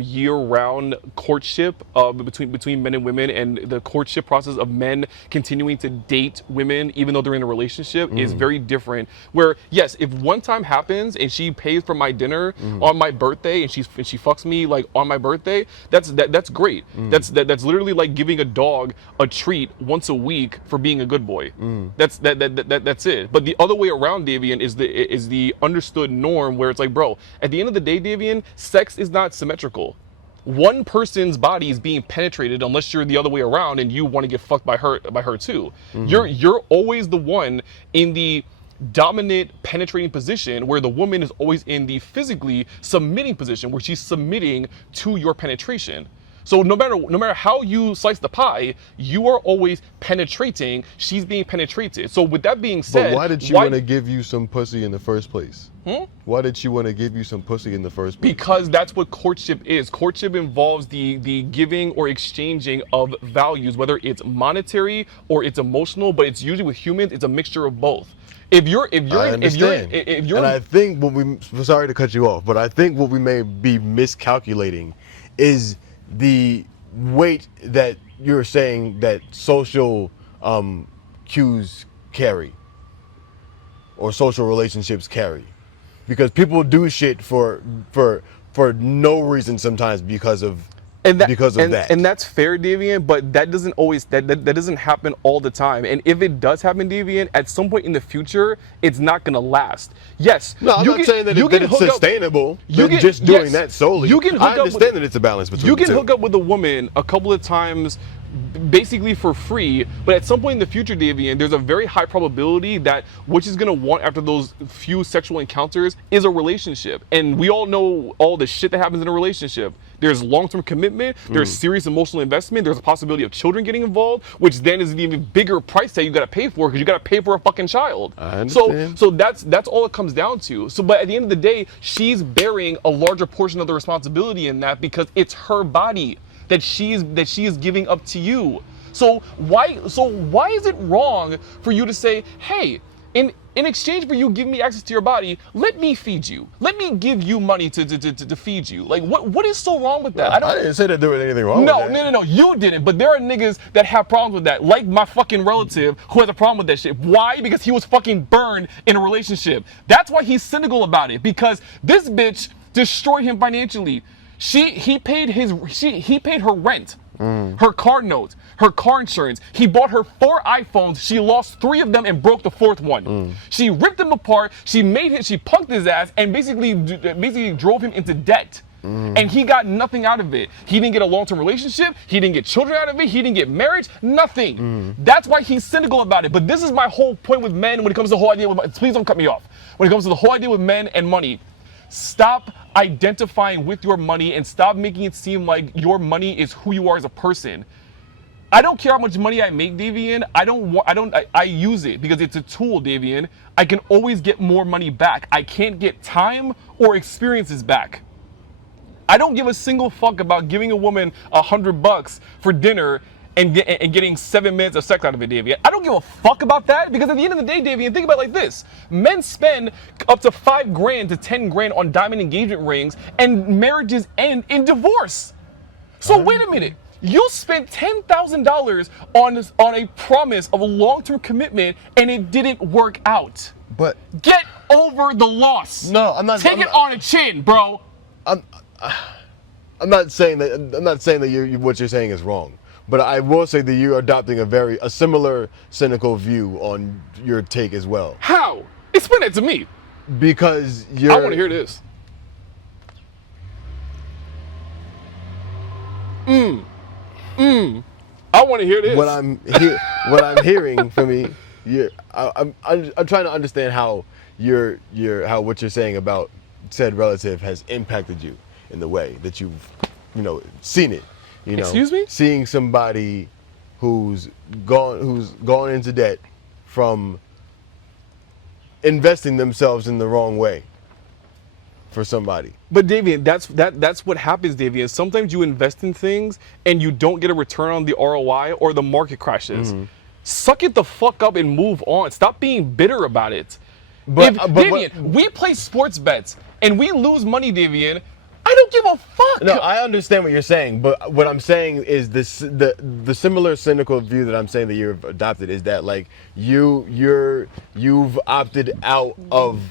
year-round courtship between men and women, and the courtship process of men continuing to date women even though they're in a relationship is very different. Where yes, if one time happens and she pays for my dinner on my birthday and she fucks me like on my birthday, that's great. That's literally like giving a dog a treat once a week for being a good boy. That's it. But the other way around, Davian, is the understood norm where it's like, bro, at the end of the day, Davian, sex is not symmetrical. One person's body is being penetrated unless you're the other way around and you want to get fucked by her too. You're always the one in the dominant penetrating position where the woman is always in the physically submitting position where she's submitting to your penetration. So no matter how you slice the pie, you are always penetrating. She's being penetrated. So with that being said, but why did she want to give you some pussy in the first place? Why did she want to give you some pussy in the first place? Because that's what courtship is. Courtship involves the giving or exchanging of values, whether it's monetary or it's emotional. But it's usually with humans, it's a mixture of both. I understand. And I think sorry to cut you off, but I think what we may be miscalculating is the weight that you're saying that social cues carry or social relationships carry, because people do shit for no reason sometimes because of because of that. And that's fair, Davian, but that doesn't always that doesn't happen all the time. And if it does happen, Davian, at some point in the future, it's not gonna last. Yes. No, I'm not saying that it's sustainable. Just doing that solely. I understand that it's a balance between you the two. can hook up with a woman a couple of times basically for free, but at some point in the future, Davian, there's a very high probability that what she's gonna want after those few sexual encounters is a relationship. And we all know all the shit that happens in a relationship. There's long-term commitment, there's serious emotional investment, there's a possibility of children getting involved, which then is an even bigger price tag you gotta pay for because you gotta pay for a fucking child. I understand. So that's all it comes down to. So but at the end of the day, she's bearing a larger portion of the responsibility in that because it's her body that she is giving up to you. So why is it wrong for you to say, hey, in exchange for you giving me access to your body, let me feed you. Let me give you money to feed you. Like what is so wrong with that? I didn't say that there was anything wrong with that. No, you didn't. But there are niggas that have problems with that. Like my fucking relative who has a problem with that shit. Why? Because he was fucking burned in a relationship. That's why he's cynical about it. Because this bitch destroyed him financially. He paid her rent, her car note, her car insurance. He bought her 4 iPhones. She lost 3 of them and broke the 4th one. She ripped him apart. She punked his ass and basically drove him into debt. And he got nothing out of it. He didn't get a long-term relationship. He didn't get children out of it. He didn't get marriage. Nothing. That's why he's cynical about it. But this is my whole point with men when it comes to the whole idea with, please don't cut me off. When it comes to the whole idea with men and money, stop identifying with your money and stop making it seem like your money is who you are as a person. I don't care how much money I make, Davian. I use it because it's a tool, Davian. I can always get more money back. I can't get time or experiences back. I don't give a single fuck about giving a woman $100 for dinner and getting 7 minutes of sex out of it, Davian. I don't give a fuck about that because at the end of the day, Davian, think about it like this. Men spend up to $5,000 to $10,000 on diamond engagement rings and marriages end in divorce. So wait a minute. You spent $10,000 on a promise of a long-term commitment and it didn't work out. But get over the loss. No, I'm not. Take it on a chin, bro. I'm not saying that what you're saying is wrong. But I will say that you're adopting a similar cynical view on your take as well. How? Explain that to me. Because I want to hear this. I want to hear this. What I'm hearing from you, I'm trying to understand how what you're saying about said relative has impacted you in the way that you've seen it. Excuse me? Seeing somebody who's gone into debt from investing themselves in the wrong way for somebody. But Davian, that's what happens, Davian. Sometimes you invest in things and you don't get a return on the ROI or the market crashes. Suck it the fuck up and move on. Stop being bitter about it. Davian, we play sports bets and we lose money, Davian. I don't give a fuck. No, I understand what you're saying, but what I'm saying is the similar cynical view that I'm saying that you've adopted is that like you've opted out of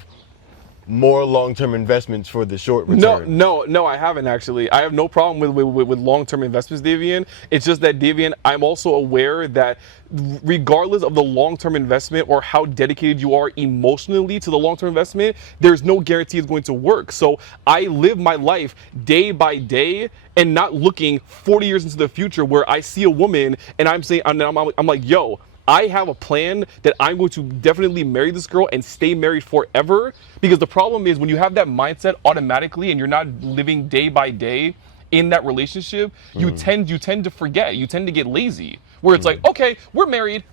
more long-term investments for the short return. No, I haven't actually. I have no problem with long-term investments, Davian. It's just that, Davian, I'm also aware that regardless of the long-term investment or how dedicated you are emotionally to the long-term investment, there's no guarantee it's going to work. So I live my life day by day and not looking 40 years into the future where I see a woman and I'm saying, I'm like, yo, I have a plan that I'm going to definitely marry this girl and stay married forever. Because the problem is when you have that mindset automatically and you're not living day by day in that relationship, you tend to forget. You tend to get lazy. Where it's like, okay, we're married.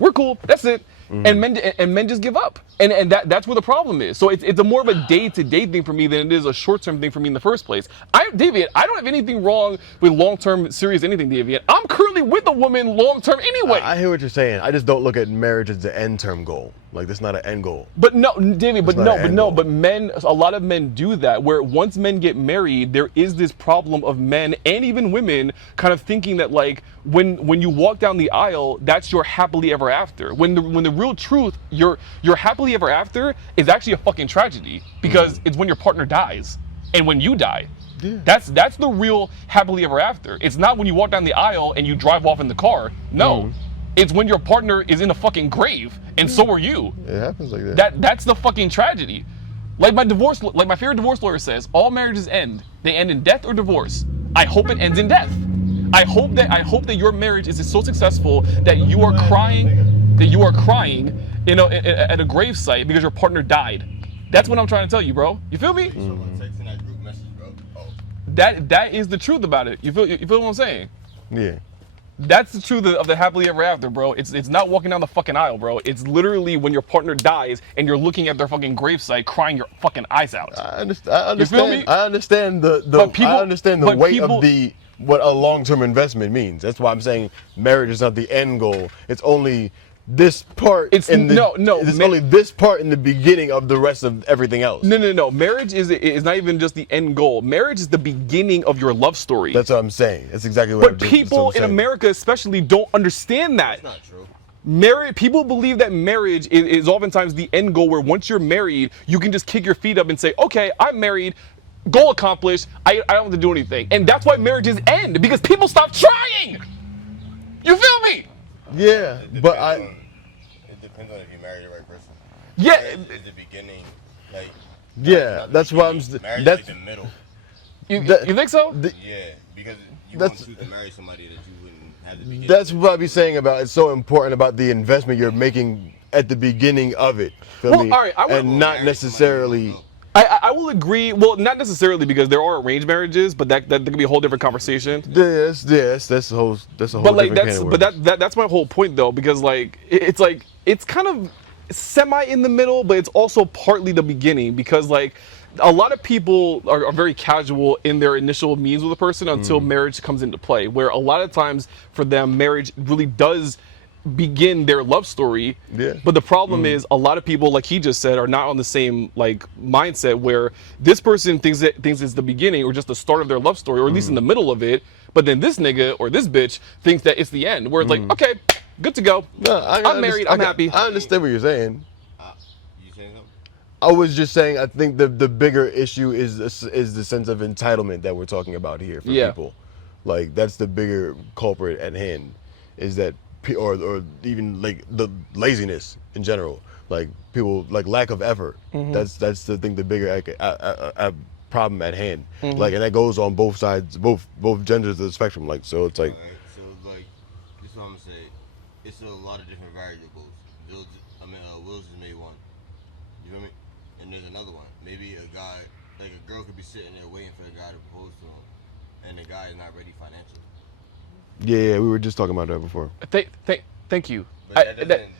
We're cool. That's it. And men just give up. And that's where the problem is. So it's a more of a day-to-day thing for me than it is a short-term thing for me in the first place. Davian, I don't have anything wrong with long-term serious anything, Davian. I'm currently with a woman long-term anyway. I hear what you're saying. I just don't look at marriage as the end-term goal. Like, that's not an end goal. But no, Davian, but men, a lot of men do that, where once men get married, there is this problem of men and even women kind of thinking that, like, when you walk down the aisle, that's your happily ever after. When the real truth, your happily ever after is actually a fucking tragedy, because it's when your partner dies and when you die. Yeah. That's the real happily ever after. It's not when you walk down the aisle and you drive off in the car. No. It's when your partner is in a fucking grave and so are you. It happens like that. That's the fucking tragedy. Like my favorite divorce lawyer says, all marriages end. They end in death or divorce. I hope it ends in death. I hope that your marriage is so successful that you are crying, at a gravesite because your partner died. That's what I'm trying to tell you, bro. You feel me? That is the truth about it. You feel what I'm saying? Yeah. That's the truth of the happily ever after, bro. It's not walking down the fucking aisle, bro. It's literally when your partner dies and you're looking at their fucking gravesite crying your fucking eyes out. I understand. You feel me? I understand the weight of what a long-term investment means. That's why I'm saying marriage is not the end goal. It's only this part. It's only this part in the beginning of the rest of everything else. No. Marriage is not even just the end goal. Marriage is the beginning of your love story. That's what I'm saying. That's exactly what. But people in America, especially, don't understand that. That's not true. People believe that marriage is oftentimes the end goal, where once you're married, you can just kick your feet up and say, okay, I'm married, goal accomplished, I don't have to do anything. And that's why marriages end, because people stop trying. You feel me? Yeah, It depends on if you marry the right person. Yeah. Marriage is the beginning, like. yeah, that's why I'm. Marriage That's is like the middle. You think so? Yeah, because you want to marry somebody that you wouldn't have the beginning. That's what I be saying about. It's so important about the investment you're making at the beginning of it. Feel me? All right, and not necessarily. I will agree. Well, not necessarily, because there are arranged marriages, but that could be a whole different conversation. That's a whole But like different can of worms. that's my whole point though, because like it's kind of semi in the middle, but it's also partly the beginning, because like a lot of people are very casual in their initial meetings with a person until marriage comes into play, where a lot of times for them marriage really does begin their love story. Yeah. But the problem is a lot of people, like he just said, are not on the same like mindset, where this person thinks it's the beginning or just the start of their love story, or at least in the middle of it, but then this nigga or this bitch thinks that it's the end, where it's like, okay, good to go. No, I'm married, I'm happy. I understand what you're saying. You saying something? I was just saying, I think the bigger issue is the sense of entitlement that we're talking about here for people. Like, that's the bigger culprit at hand, is that, or even like the laziness in general. Like, people, like, lack of effort. That's the thing, the bigger problem at hand. Like, and that goes on both sides, both genders of the spectrum. Like, so it's like. Alright, so like, this is what I'm gonna say. It's a lot of different variables. Wills just made one. You feel me? And there's another one. Maybe a guy, like a girl, could be sitting there waiting for a guy to propose to him, and the guy is not ready financially. Yeah, we were just talking about that before. Thank you. But that doesn't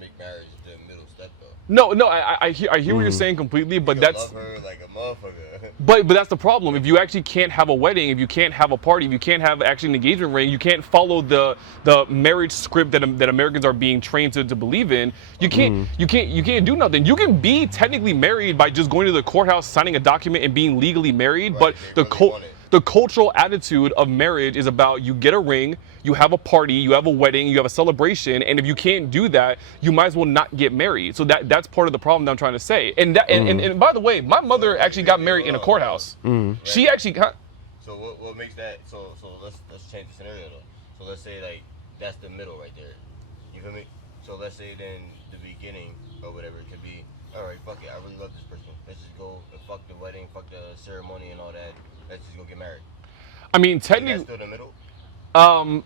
make marriage the middle step though. No, I hear what you're saying completely, but You that's love her like a motherfucker. but that's the problem. If you actually can't have a wedding, if you can't have a party, if you can't have actually an engagement ring, you can't follow the marriage script that Americans are being trained to believe in. You can't do nothing. You can be technically married by just going to the courthouse, signing a document, and being legally married. Right, But really the cultural attitude of marriage is about, you get a ring, you have a party, you have a wedding, you have a celebration, and if you can't do that, you might as well not get married. So that's part of the problem that I'm trying to say. And and by the way, my mother actually got married in a courthouse. She actually got. So what makes that? So let's change the scenario though. So let's say like that's the middle right there. You feel me? So let's say then the beginning or whatever it could be. All right, fuck it. I really love this person. Let's just go and fuck the wedding, fuck the ceremony and all that. Let's just go get married. I mean, Is technically. that still the middle?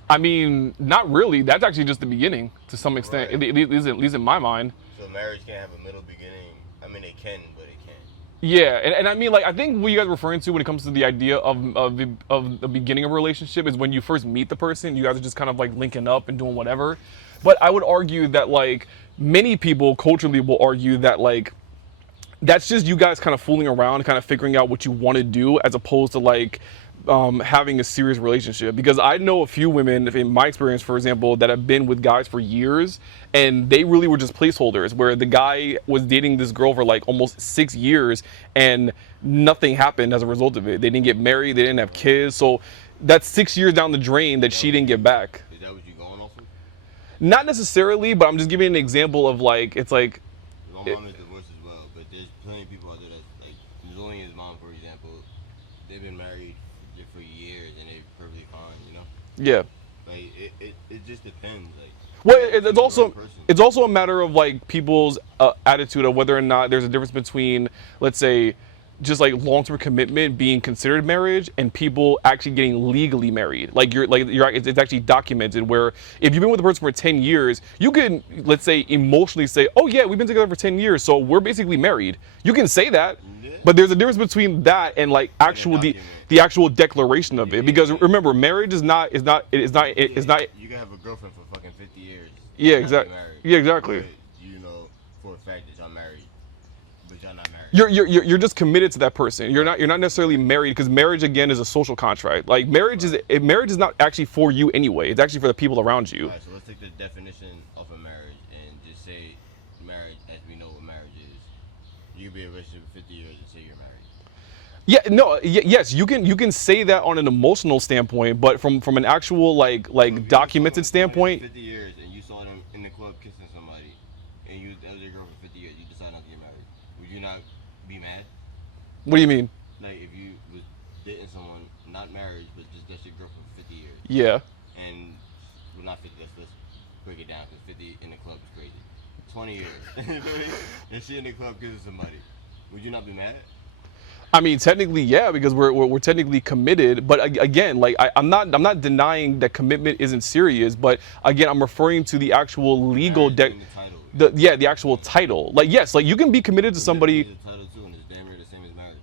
I mean, not really. That's actually just the beginning to some extent, Right. at least in my mind. So marriage can't have a middle beginning. I mean, it can, but it can't. Yeah, and I mean, like, I think what you guys are referring to when it comes to the idea of the beginning of a relationship is when you first meet the person, you guys are just kind of like linking up and doing whatever. But I would argue that, like, many people culturally will argue that, like, that's just you guys kind of fooling around, kind of figuring out what you want to do, as opposed to like having a serious relationship. Because I know a few women, in my experience, for example, that have been with guys for years, and they really were just placeholders, where the guy was dating this girl for like almost 6 years and nothing happened as a result of it. They didn't get married, they didn't have kids, so that's 6 years down the drain that she didn't get back. Is that what you're going off of? Not necessarily, but I'm just giving an example of, like, it's like. My mom is divorced as well, but there's plenty of people out there that's like Zillian's mom, for example. been married for years and they're perfectly fine, you know. Yeah. Like it just depends. Like, Well, you it's choose the also right person. it's also a matter of like people's attitude of whether or not there's a difference between, let's say, just like long-term commitment being considered marriage and people actually getting legally married. It's actually documented where if you've been with a person for 10 years, you can, let's say, emotionally say, oh yeah, we've been together for 10 years, so we're basically married. You can say that, Yeah. but there's a difference between that and like actual document. the actual declaration of it. Yeah. Because remember, marriage is not. You can have a girlfriend for fucking 50 years. Yeah, and not be exactly. married. Yeah, exactly. But you know for a fact that y'all married, but y'all not married. You're just committed to that person. You're not necessarily married, because marriage again is a social contract. Like marriage is not actually for you anyway. It's actually for the people around you. Alright, so let's take the definition of a marriage and just say marriage as we know what marriage is. You could be in a relationship for 50 years and say you're married. Yeah, no, yes, you can say that on an emotional standpoint, but from an actual So if you documented saw somebody standpoint, for 50 years and you saw them in the club kissing somebody, and that was your girl for 50 years, you decide not to get married. Would you not be mad? what do you mean? Like if you was dating someone, not marriage, but just that's your girlfriend for 50 years, Yeah. and well not 50. Let's break it down because 50 in the club is crazy. 20 years, and she in the club kissing somebody, would you not be mad? I mean, technically, yeah, because we're technically committed. But again, like I'm not denying that commitment isn't serious. But again, I'm referring to the actual legal Marriage being the title. the actual title. Like yes, like you can be committed to somebody, The title too, and it's damn near the same as marriage.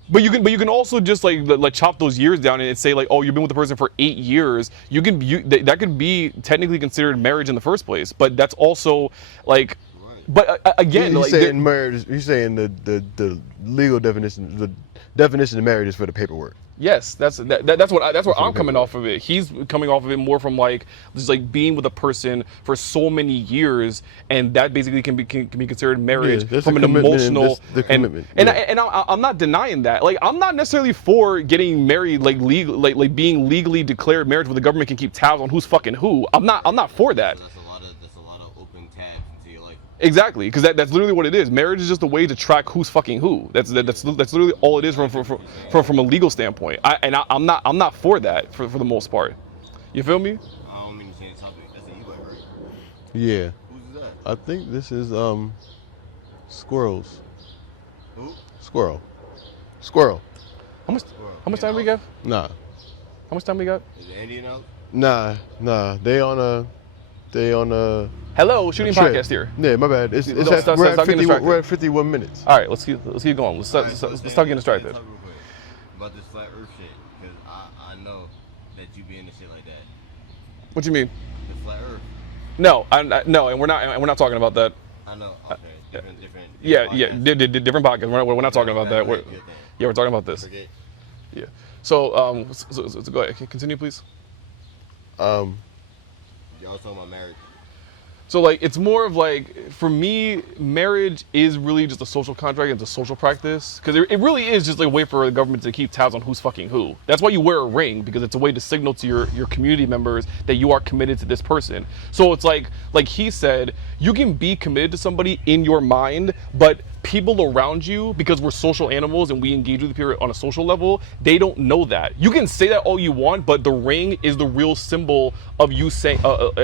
but you can also just like chop those years down and say like, oh, you've been with the person for 8 years. That could be technically considered marriage in the first place. But that's also like. Right. But again, He's like saying marriage. He's saying the legal definition. The definition of marriage is for the paperwork. yes, that's what I'm coming off of it. He's coming off of it more from like just like being with a person for so many years, and that basically can be considered marriage that's from the an commitment, emotional that's the commitment, and yeah. I'm not denying that. Like I'm not necessarily for getting married like legal like being legally declared marriage where the government can keep tabs on who's fucking who. I'm not for that. So that's a lot of open tabs into your life. Exactly, because that's literally what it is. Marriage is just a way to track who's fucking who. That's literally all it is from a legal standpoint. I'm not for that for the most part. You feel me? I don't mean to change the topic. That's an e-bike, right? Yeah, Who's that? I think this is squirrels. Who? Squirrel. How much time we got? Nah, How much time we got? Is it Indian out? nah. They on a Hello, shooting trip. podcast here. Yeah, my bad. Stop getting distracted. We're at 51 minutes. All right, let's keep going. Let's Alright, so stop let's getting change distracted. the topic real quick about this flat Earth shit, because I know that you be into shit like that. What you mean? The flat Earth. No, no, and we're not talking about that. I know. Okay. Different. Yeah, podcasts. different podcast. We're not talking about that. We're talking about this. Forget. Yeah. So so go ahead. Continue, please. Y'all was talking about marriage. So like it's more of like for me, marriage is really just a social contract. It's a social practice because it really is just like a way for the government to keep tabs on who's fucking who. That's why you wear a ring, because it's a way to signal to your community members that you are committed to this person. So it's like he said, you can be committed to somebody in your mind, but people around you, because we're social animals and we engage with people on a social level, they don't know that. You can say that all you want, but the ring is the real symbol of you saying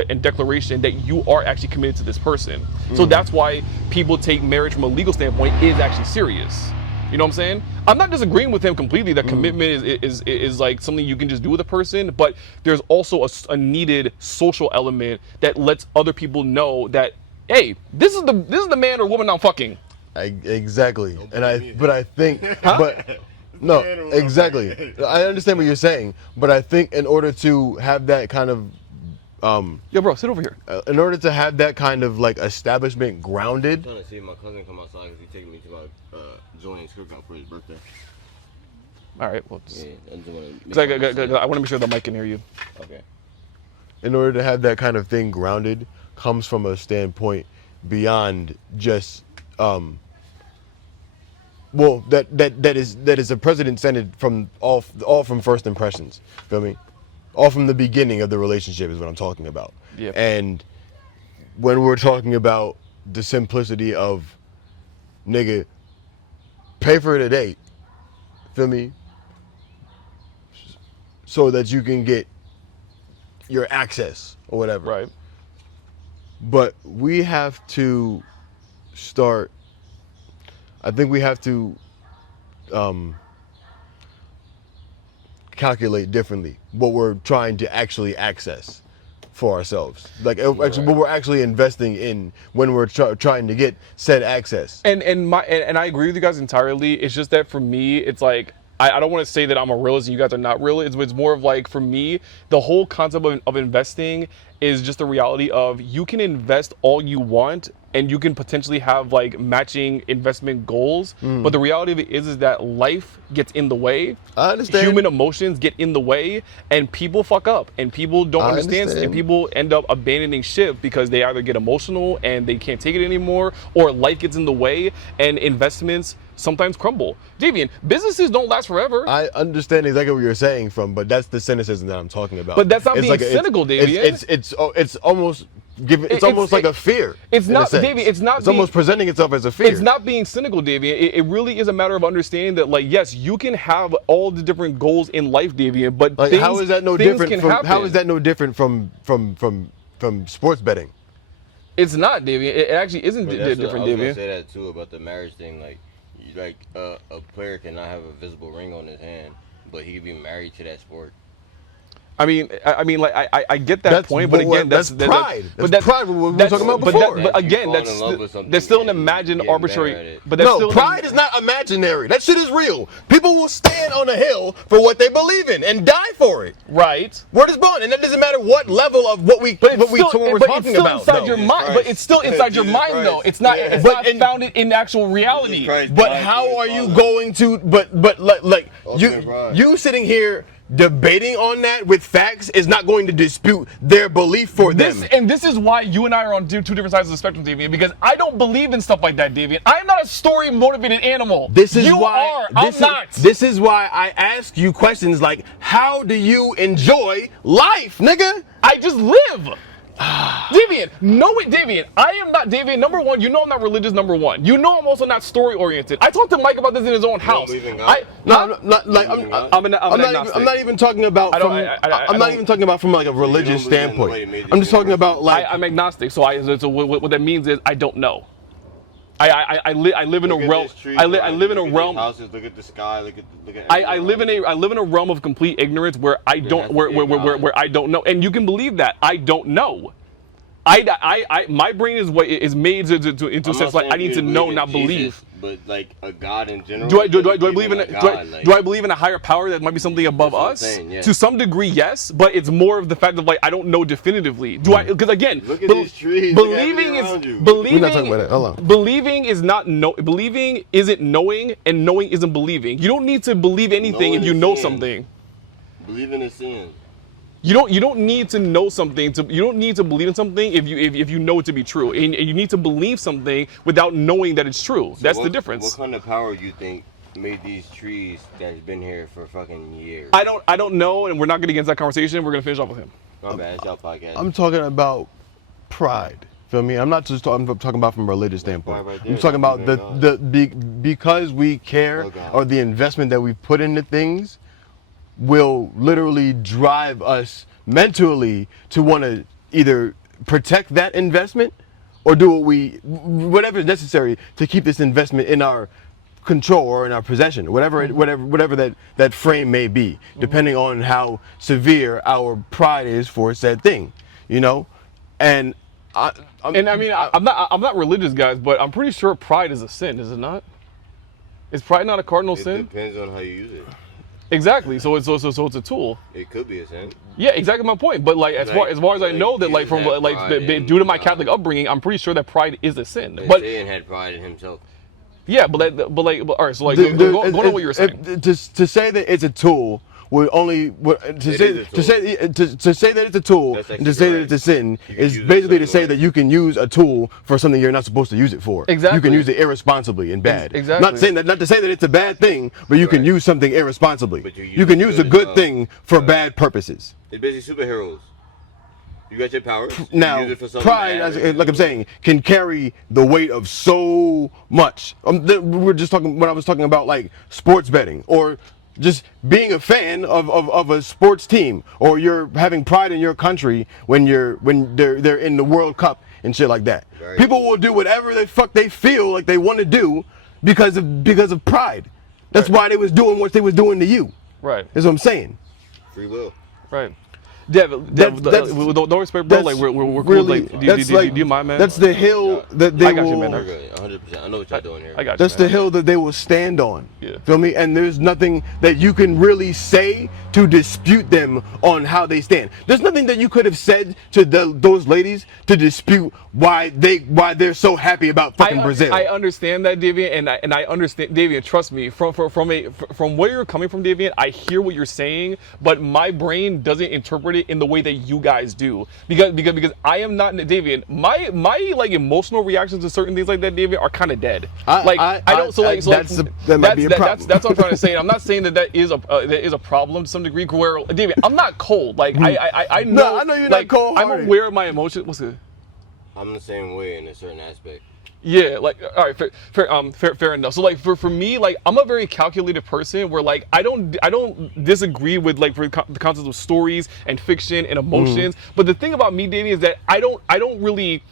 and declaration that you are actually committed to this person. So that's why people take marriage from a legal standpoint is actually serious. You know what I'm saying? I'm not disagreeing with him completely that commitment is like something you can just do with a person, but there's also a needed social element that lets other people know that, hey, this is the man or woman I'm fucking. Exactly. But I think, but no, exactly. I understand what you're saying, but I think in order to have that kind of, Yo, bro, sit over here. in order to have that kind of like establishment grounded, I'm trying to see my cousin come outside because he's taking me to my Julian's cookout for his birthday. All right, well, Yeah, I'm just wanna make 'cause sure I want to make sure the mic can hear you. Okay. in order to have that kind of thing grounded, comes from a standpoint beyond just, well, that is a precedent centered from all from first impressions. Feel me? All from the beginning of the relationship is what I'm talking about. Yeah. And when we're talking about the simplicity of, nigga, pay for the date. Feel me? so that you can get your access or whatever. Right. But we have to start. I think we have to calculate differently what we're trying to actually access for ourselves, like actually what we're actually investing in when we're trying to get said access. And I agree with you guys entirely. It's just that for me, it's like I don't want to say that I'm a realist and you guys are not real. It's more of like, for me, the whole concept of investing is just the reality of you can invest all you want and you can potentially have like matching investment goals. But the reality of it is that life gets in the way. I understand. Human emotions get in the way and people fuck up and people don't understand. And people end up abandoning ship because they either get emotional and they can't take it anymore, or life gets in the way and investments sometimes crumble. Davian, businesses don't last forever. I understand exactly what you're saying but that's the cynicism that I'm talking about. But that's not being cynical, Davian. It's almost it's almost like a fear. It's not, Davian. It's almost presenting itself as a fear. It's not being cynical, Davian. It really is a matter of understanding that, like, yes, you can have all the different goals in life, Davian, but like, how is that no different from happen. How is that no different from sports betting? It's not, Davian. It actually isn't different, Davian. I was Davian. gonna say that too about the marriage thing. Like a player cannot have a visible ring on his hand, but he could be married to that sport. I mean, like I get that point, but again, that's pride. That's pride. What we were talking about before. But again, that's still an imagined arbitrary. But that's no, pride is not imaginary. That shit is real. People will stand on a hill for what they believe in and die for it. Right. Word is born, and that doesn't matter what level of what we're talking about. Inside your mind. But it's still inside your mind, though. It's not. It's not founded in actual reality. But how are you going to? But like you sitting here debating on that with facts is not going to dispute their belief for them. And this is why you and I are on two different sides of the spectrum, Davian, because I don't believe in stuff like that, Davian. I'm not a story-motivated animal. I'm not. This is why I ask you questions like, how do you enjoy life, nigga? I just live. Davian, Davian, I am not, Davian, number one, you know I'm not religious, number one. You know I'm also not story-oriented. I talked to Mike about this in his own house. I'm not even talking about I'm not even talking about from like a religious standpoint. I'm just talking about like I'm agnostic, so what that means is I don't know. I live in a realm. I live in a realm. Houses, look at the sky. Look at. I live in a realm of complete ignorance where I don't where I don't know, and you can believe that I don't know. My brain is made into a sense like I need to know, not believe. But like a God in general. Do I believe in do I believe in a higher power that might be something above us? Yeah. To some degree, yes, but it's more of the fact of like I don't know definitively. Because again, look at these trees. Believing We're not talking about it. Hold on. Believing is not believing isn't knowing, and knowing isn't believing. You don't need to believe anything if you know something. Believing is sin. You don't need to know something you don't need to believe in something if you know it to be true, and you need to believe something without knowing that it's true. So that's the difference. What kind of power do you think made these trees that's been here for fucking years? I don't know, and we're not going to get into that conversation. We're going to finish off with him. My bad, it's y'all podcast. I'm talking about pride. Feel me? I'm not just I'm talking about from a religious standpoint. I'm talking about because we care, or the investment that we put into things will literally drive us mentally to want to either protect that investment or do whatever is necessary to keep this investment in our control or in our possession, whatever that frame may be, depending on how severe our pride is for said thing, you know. And I'm not religious, guys, but I'm pretty sure pride is a sin, is it not? Is pride not a cardinal sin? It depends on how you use it. Exactly. So it's a tool. It could be a sin. Yeah, exactly my point. But like as far as I know that like from due to my Catholic upbringing, I'm pretty sure that pride is a sin. But Satan had pride in himself. Yeah, but all right. So like go on what you were saying. To say that it's a tool would only to say that it's a tool and to say that it's a sin is basically to say that you can use a tool for something you're not supposed to use it for. Exactly. You can use it irresponsibly and bad. Exactly. Not to say that it's a bad thing, but you can use something irresponsibly. You can use a good thing for bad purposes. It's basically superheroes. You got your powers. Now, pride, like I'm saying, can carry the weight of so much. We're just talking when I was talking about like sports betting or just being a fan of a sports team, or you're having pride in your country when they're in the World Cup and shit like that. Right. People will do whatever the fuck they feel like they want to do because of pride. That's why they was doing what they was doing to you. Right. That's what I'm saying. Free will. Right. Dev, with no respect, bro. Like we're cool. Really, like, do you mind, man? That's the hill that they I got will. you, man. 100%. I know what y'all doing here. I got you. That's man. the hill that they will stand on. Yeah. Feel me? And there's nothing that you can really say to dispute them on how they stand. There's nothing that you could have said to those ladies to dispute why they're so happy about fucking Brazil. I understand that, Davian, and I understand, Davian. Trust me, from where you're coming from, Davian, I hear what you're saying, but my brain doesn't interpret it in the way that you guys do, because I am not Davian. My like emotional reactions to certain things like that, Davian, are kind of dead. That might be a problem. That's what I'm trying to say. I'm not saying that is a problem to some degree. Where Davian, I'm not cold. Like I know. No, I know you're like, not cold. I'm aware of my emotions. What's it? I'm the same way in a certain aspect. Yeah, like, all right, fair enough. So like for me, like, I'm a very calculated person where like I don't disagree with like the concepts of stories and fiction and emotions. But the thing about me, Danny, is that I don't really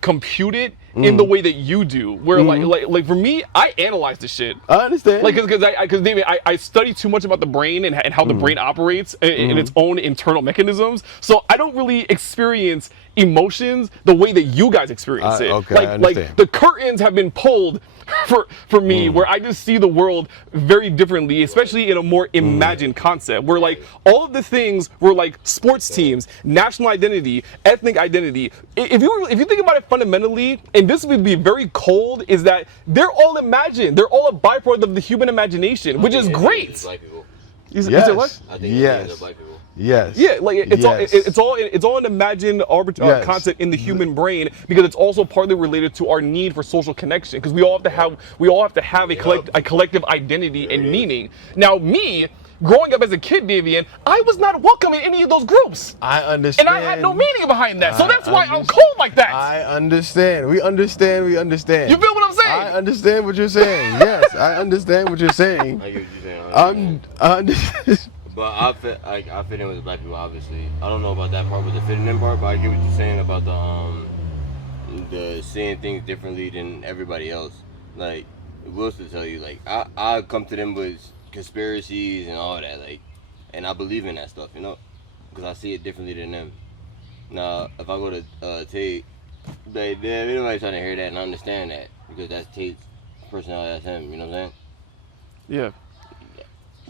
compute it in the way that you do. Where like for me, I analyze the shit. I understand. Like because David, I study too much about the brain and how the brain operates in its own internal mechanisms. So I don't really experience emotions the way that you guys experience it. Okay, I understand. Like the curtains have been pulled for me, where I just see the world very differently, especially in a more imagined concept, where like all of the things were like sports teams, national identity, ethnic identity. If you think about it fundamentally, and this would be very cold, is that they're all imagined. They're all a byproduct of the human imagination, which is great. You said what? I think Yes. black people. Yes. Yeah, like it's all an imagined Yes. concept in the human brain, because it's also partly related to our need for social connection, because we all have to have a collective identity and meaning. Now, me growing up as a kid, Davian, I was not welcome in any of those groups. I understand. And I had no meaning behind that. So that's why I'm cold like that. I understand. We understand. You feel what I'm saying? I understand what you're saying. Yes, I understand what you're saying. I get what you're saying. I understand. But I fit in with the black people, obviously. I don't know about that part with the fitting in part, but I get what you're saying about the seeing things differently than everybody else. Like Will to tell you, like I come to them with conspiracies and all that, like, and I believe in that stuff, you know, because I see it differently than them. Now, if I go to Tate, like, everybody's trying to hear that and understand that, because that's Tate's personality, that's him. You know what I'm saying? Yeah.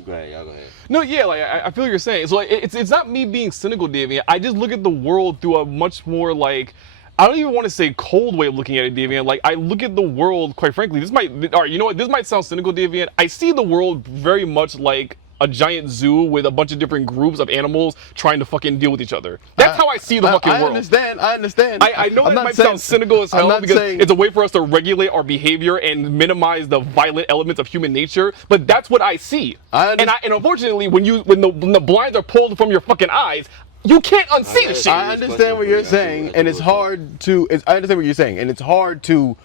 Go ahead, y'all go ahead. No, yeah, like I feel what you're saying. So like it's not me being cynical, Davian. I just look at the world through a much more like, I don't even want to say cold way of looking at it, Davian. Like I look at the world, quite frankly, this might sound cynical, Davian. I see the world very much like a giant zoo with a bunch of different groups of animals trying to fucking deal with each other. That's how I see the fucking world. I understand. I know that might sound cynical as hell, because it's a way for us to regulate our behavior and minimize the violent elements of human nature, but that's what I see. And unfortunately, when the blinds are pulled from your fucking eyes, you can't unsee the shit. I understand what you're saying, and it's hard to. I understand what you're saying, and it's hard to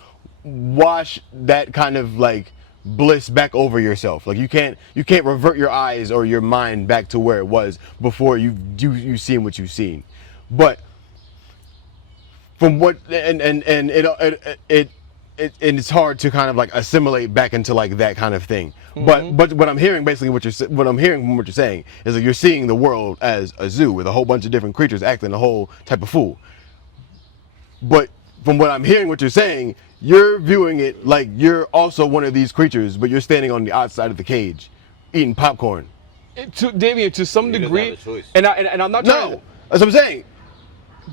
wash that kind of like bliss back over yourself. Like you can't revert your eyes or your mind back to where it was before you've seen what you've seen. But from what and it's hard to kind of like assimilate back into like that kind of thing. But what I'm hearing, basically what I'm hearing from what you're saying is that you're seeing the world as a zoo with a whole bunch of different creatures acting a whole type of fool. But from what I'm hearing what you're saying, you're viewing it like you're also one of these creatures, but you're standing on the outside of the cage eating popcorn. Davian, to some degree, and I'm not trying to, that's what I'm saying.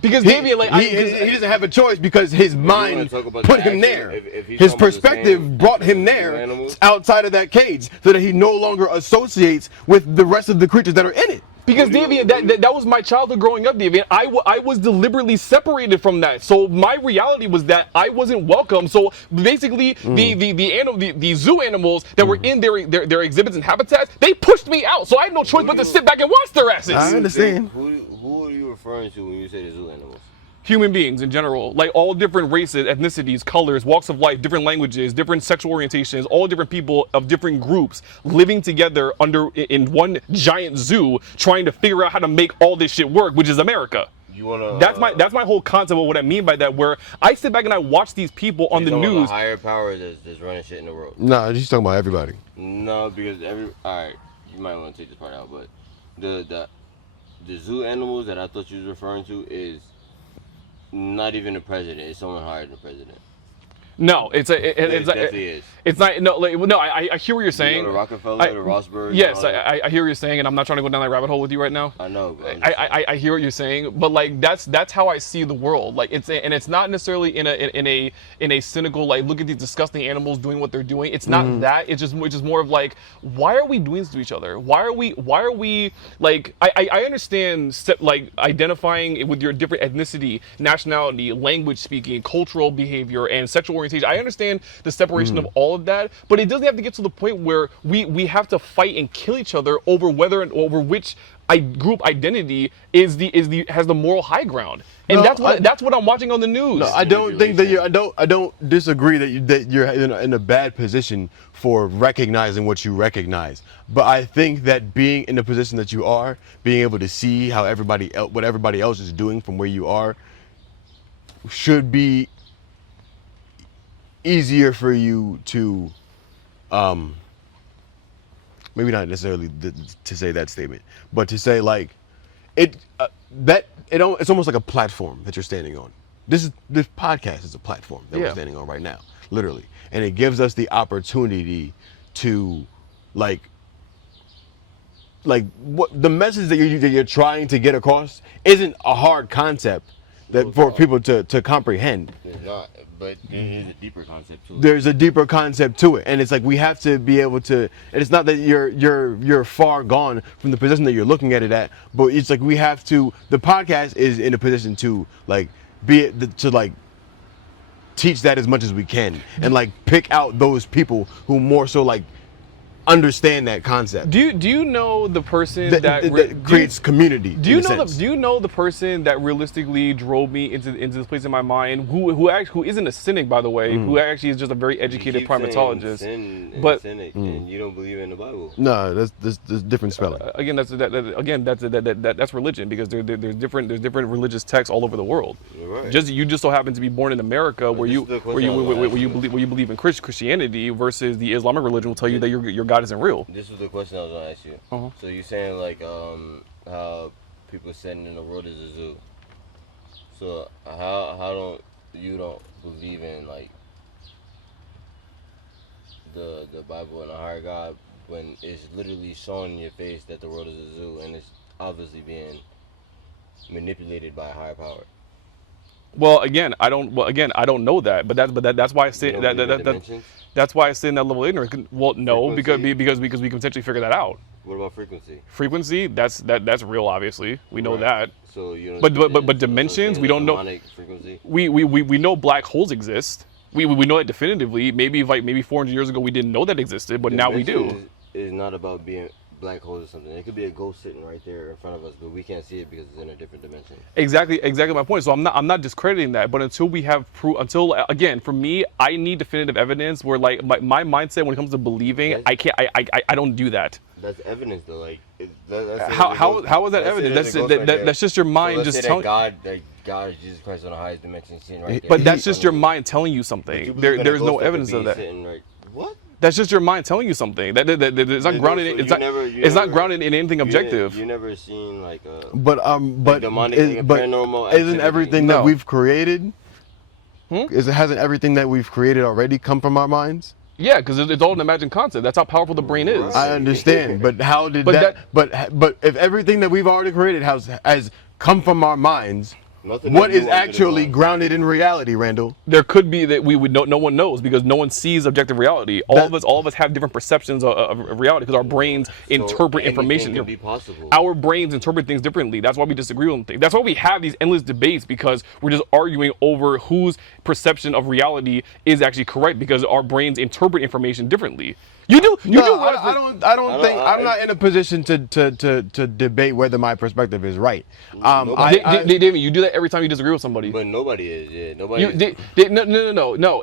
Because Davian, like, he doesn't have a choice, because his mind put him there. His perspective brought him there, outside of that cage, so that he no longer associates with the rest of the creatures that are in it. Because Davian, that was my childhood growing up, Davian. I was deliberately separated from that. So my reality was that I wasn't welcome. So basically, the zoo animals that were in their exhibits and habitats, they pushed me out. So I had no choice but to sit back and watch their asses. I understand. Who are you referring to when you say the zoo animals? human beings in general, like all different races, ethnicities, colors, walks of life, different languages, different sexual orientations, all different people of different groups living together in one giant zoo, trying to figure out how to make all this shit work, which is America. You wanna? That's my whole concept of what I mean by that. Where I sit back and I watch these people on the news. The higher power that's running shit in the world. Nah, he's talking about everybody. No, because all right, you might want to take this part out, but the zoo animals that I thought you was referring to is not even the president. It's someone higher than the president. No, it definitely is. It's not. No, I hear what you're saying. You know, the Rockefeller, the Rossberg. Yes, I hear what you're saying, and I'm not trying to go down that rabbit hole with you right now. I know. I hear what you're saying, but like that's how I see the world. Like it's not necessarily in a cynical like look at these disgusting animals doing what they're doing. It's not that. It's just more of like why are we doing this to each other? Why are we like I understand like identifying with your different ethnicity, nationality, language speaking, cultural behavior, and sexual orientation. I understand the separation of all of that, but it doesn't have to get to the point where we have to fight and kill each other over which group identity has the moral high ground. And no, that's what I'm watching on the news. No, I don't think that I don't disagree that you're in a bad position for recognizing what you recognize. But I think that being in the position that you are, being able to see how what everybody else is doing from where you are, should be easier for you to, maybe not necessarily to say that statement, but to say like, it's almost like a platform that you're standing on. This podcast is a platform that we're standing on right now, literally, and it gives us the opportunity to, like what the message that you're trying to get across isn't a hard concept that for people to comprehend. It's not, but there is a deeper concept to it. There's a deeper concept to it, and it's like we have to be able to. And it's not that you're far gone from the position that you're looking at it at, but it's like we have to. The podcast is in a position to like teach that as much as we can, and like pick out those people who more so like understand that concept. Do you know the person that creates community? Do you know the person that realistically drove me into this place in my mind? Who isn't a cynic, by the way? Who actually is just a very educated primatologist. Cynic, and you don't believe in the Bible. No, that's different spelling. That's religion, because there's different religious texts all over the world. Right. You just so happen to be born in America where you believe in Christianity versus the Islamic religion will tell you that your God isn't real. This was the question I was gonna ask you. So you're saying like how people saying in the world is a zoo. So how don't believe in like the Bible and a higher God when it's literally showing in your face that the world is a zoo and it's obviously being manipulated by a higher power? Well, again, I don't know that, but that's why I say that's why I say in that level of ignorance. Well, no, Frequency? because we can potentially figure that out. What about frequency? Frequency, that's real, obviously. We know that. So you don't. But dimensions, we don't know. Frequency? We know black holes exist. We know that definitively. Maybe 400 years ago we didn't know that existed, but now we do. It's not about being black holes or something. It could be a ghost sitting right there in front of us, but we can't see it because it's in a different dimension. Exactly my point. So I'm not discrediting that, but until we have again, for me, I need definitive evidence where like my mindset when it comes to believing, I don't do that. That's evidence though. Like how is that evidence? That's just your mind just telling God is Jesus Christ on the highest dimension sitting right there. But that's just your mind telling you something. There's no evidence of that. What? That's just your mind telling you something. That it's not grounded. It's not grounded in anything objective. You never seen like a paranormal. Isn't everything that we've created? Hasn't everything that we've created already come from our minds? Yeah, because it's all an imagined concept. That's how powerful the brain is. I understand, but how did But if everything that we've already created has come from our minds. What is actually grounded in reality, Randall? There could be that we would no one knows because no one sees objective reality. All of us have different perceptions of reality because our brains interpret information. Can be possible. Our brains interpret things differently. That's why we disagree on things. That's why we have these endless debates because we're just arguing over whose perception of reality is actually correct because our brains interpret information differently. You do. You do. I don't think I'm not in a position to debate whether my perspective is right. David, you do that every time you disagree with somebody. But nobody is. Yeah, nobody. No.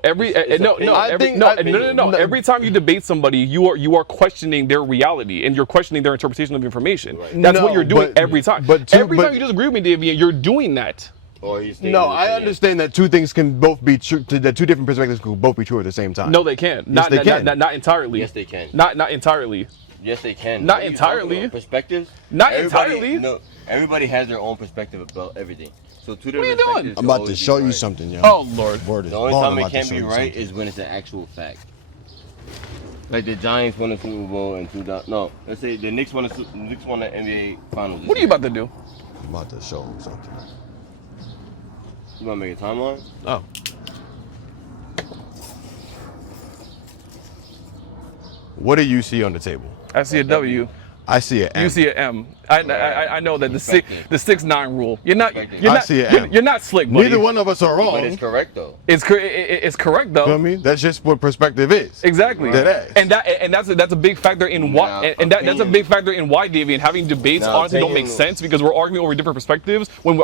Every time you debate somebody, you are questioning their reality and you're questioning their interpretation of information. Right. That's what you're doing every time. Every time you disagree with me, David, you're doing that. I understand that two things can both be true. That two different perspectives can both be true at the same time. No, they can't. Not entirely. Yes, they can. Not entirely. Yes, they can. Not entirely. Perspectives. Not entirely. No, everybody has their own perspective about everything. So two different What are you doing? perspectives. I'm about to show you something, yo. Oh Lord. The only time it can't be right is when it's an actual fact. Like the Giants won the Super Bowl in 2000. No, let's say the Knicks won the NBA Finals. What are you about to do? I'm about to show him something. You want to make a timeline? Oh. What do you see on the table? I see a W. I see an M. You see an M. I know that the 6-9 rule. You're not see an M. You're not slick, buddy. Neither one of us are wrong. But it's correct though. It's correct though. You know what I mean? That's just what perspective is. Exactly. Right. And that's a big factor in why that's a big factor in why, Davey, and having debates honestly don't make sense because we're arguing over different perspectives when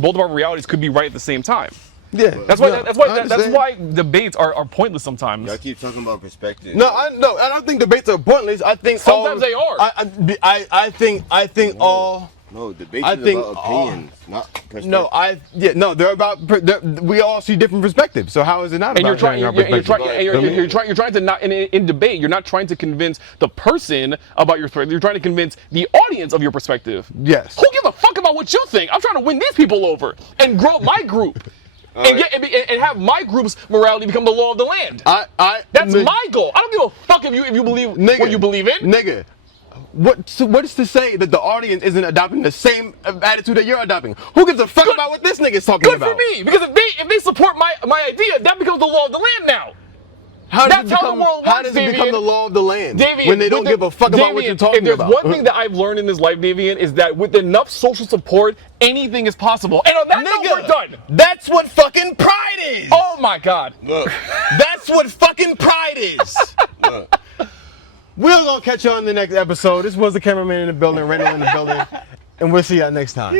both of our realities could be right at the same time. Yeah. That's why debates are pointless sometimes. Y'all keep talking about perspective. No, I don't think debates are pointless. I think sometimes they are. I think all. No, debates are about opinions, not perspective. They're about. We all see different perspectives. So how is it not? And about you're trying to not in debate. You're not trying to convince the person about your perspective. You're trying to convince the audience of your perspective. Yes. Who gives a fuck about what you think? I'm trying to win these people over and grow my group. And have my group's morality become the law of the land. That's my goal. I don't give a fuck if you believe what you believe in. Nigga, what is to say that the audience isn't adopting the same attitude that you're adopting? Who gives a fuck about what this nigga's talking about? Good for me, because if they support my idea, that becomes the law of the land now. How does it become the law of the land when they don't give a fuck about what you're talking about? If there's one thing that I've learned in this life, Davian, is that with enough social support, anything is possible. And on that note, we're done. That's what fucking pride is. Oh my God. Look. That's what fucking pride is. Look. We're gonna catch you on the next episode. This was the cameraman in the building, Randall in the building, and we'll see y'all next time.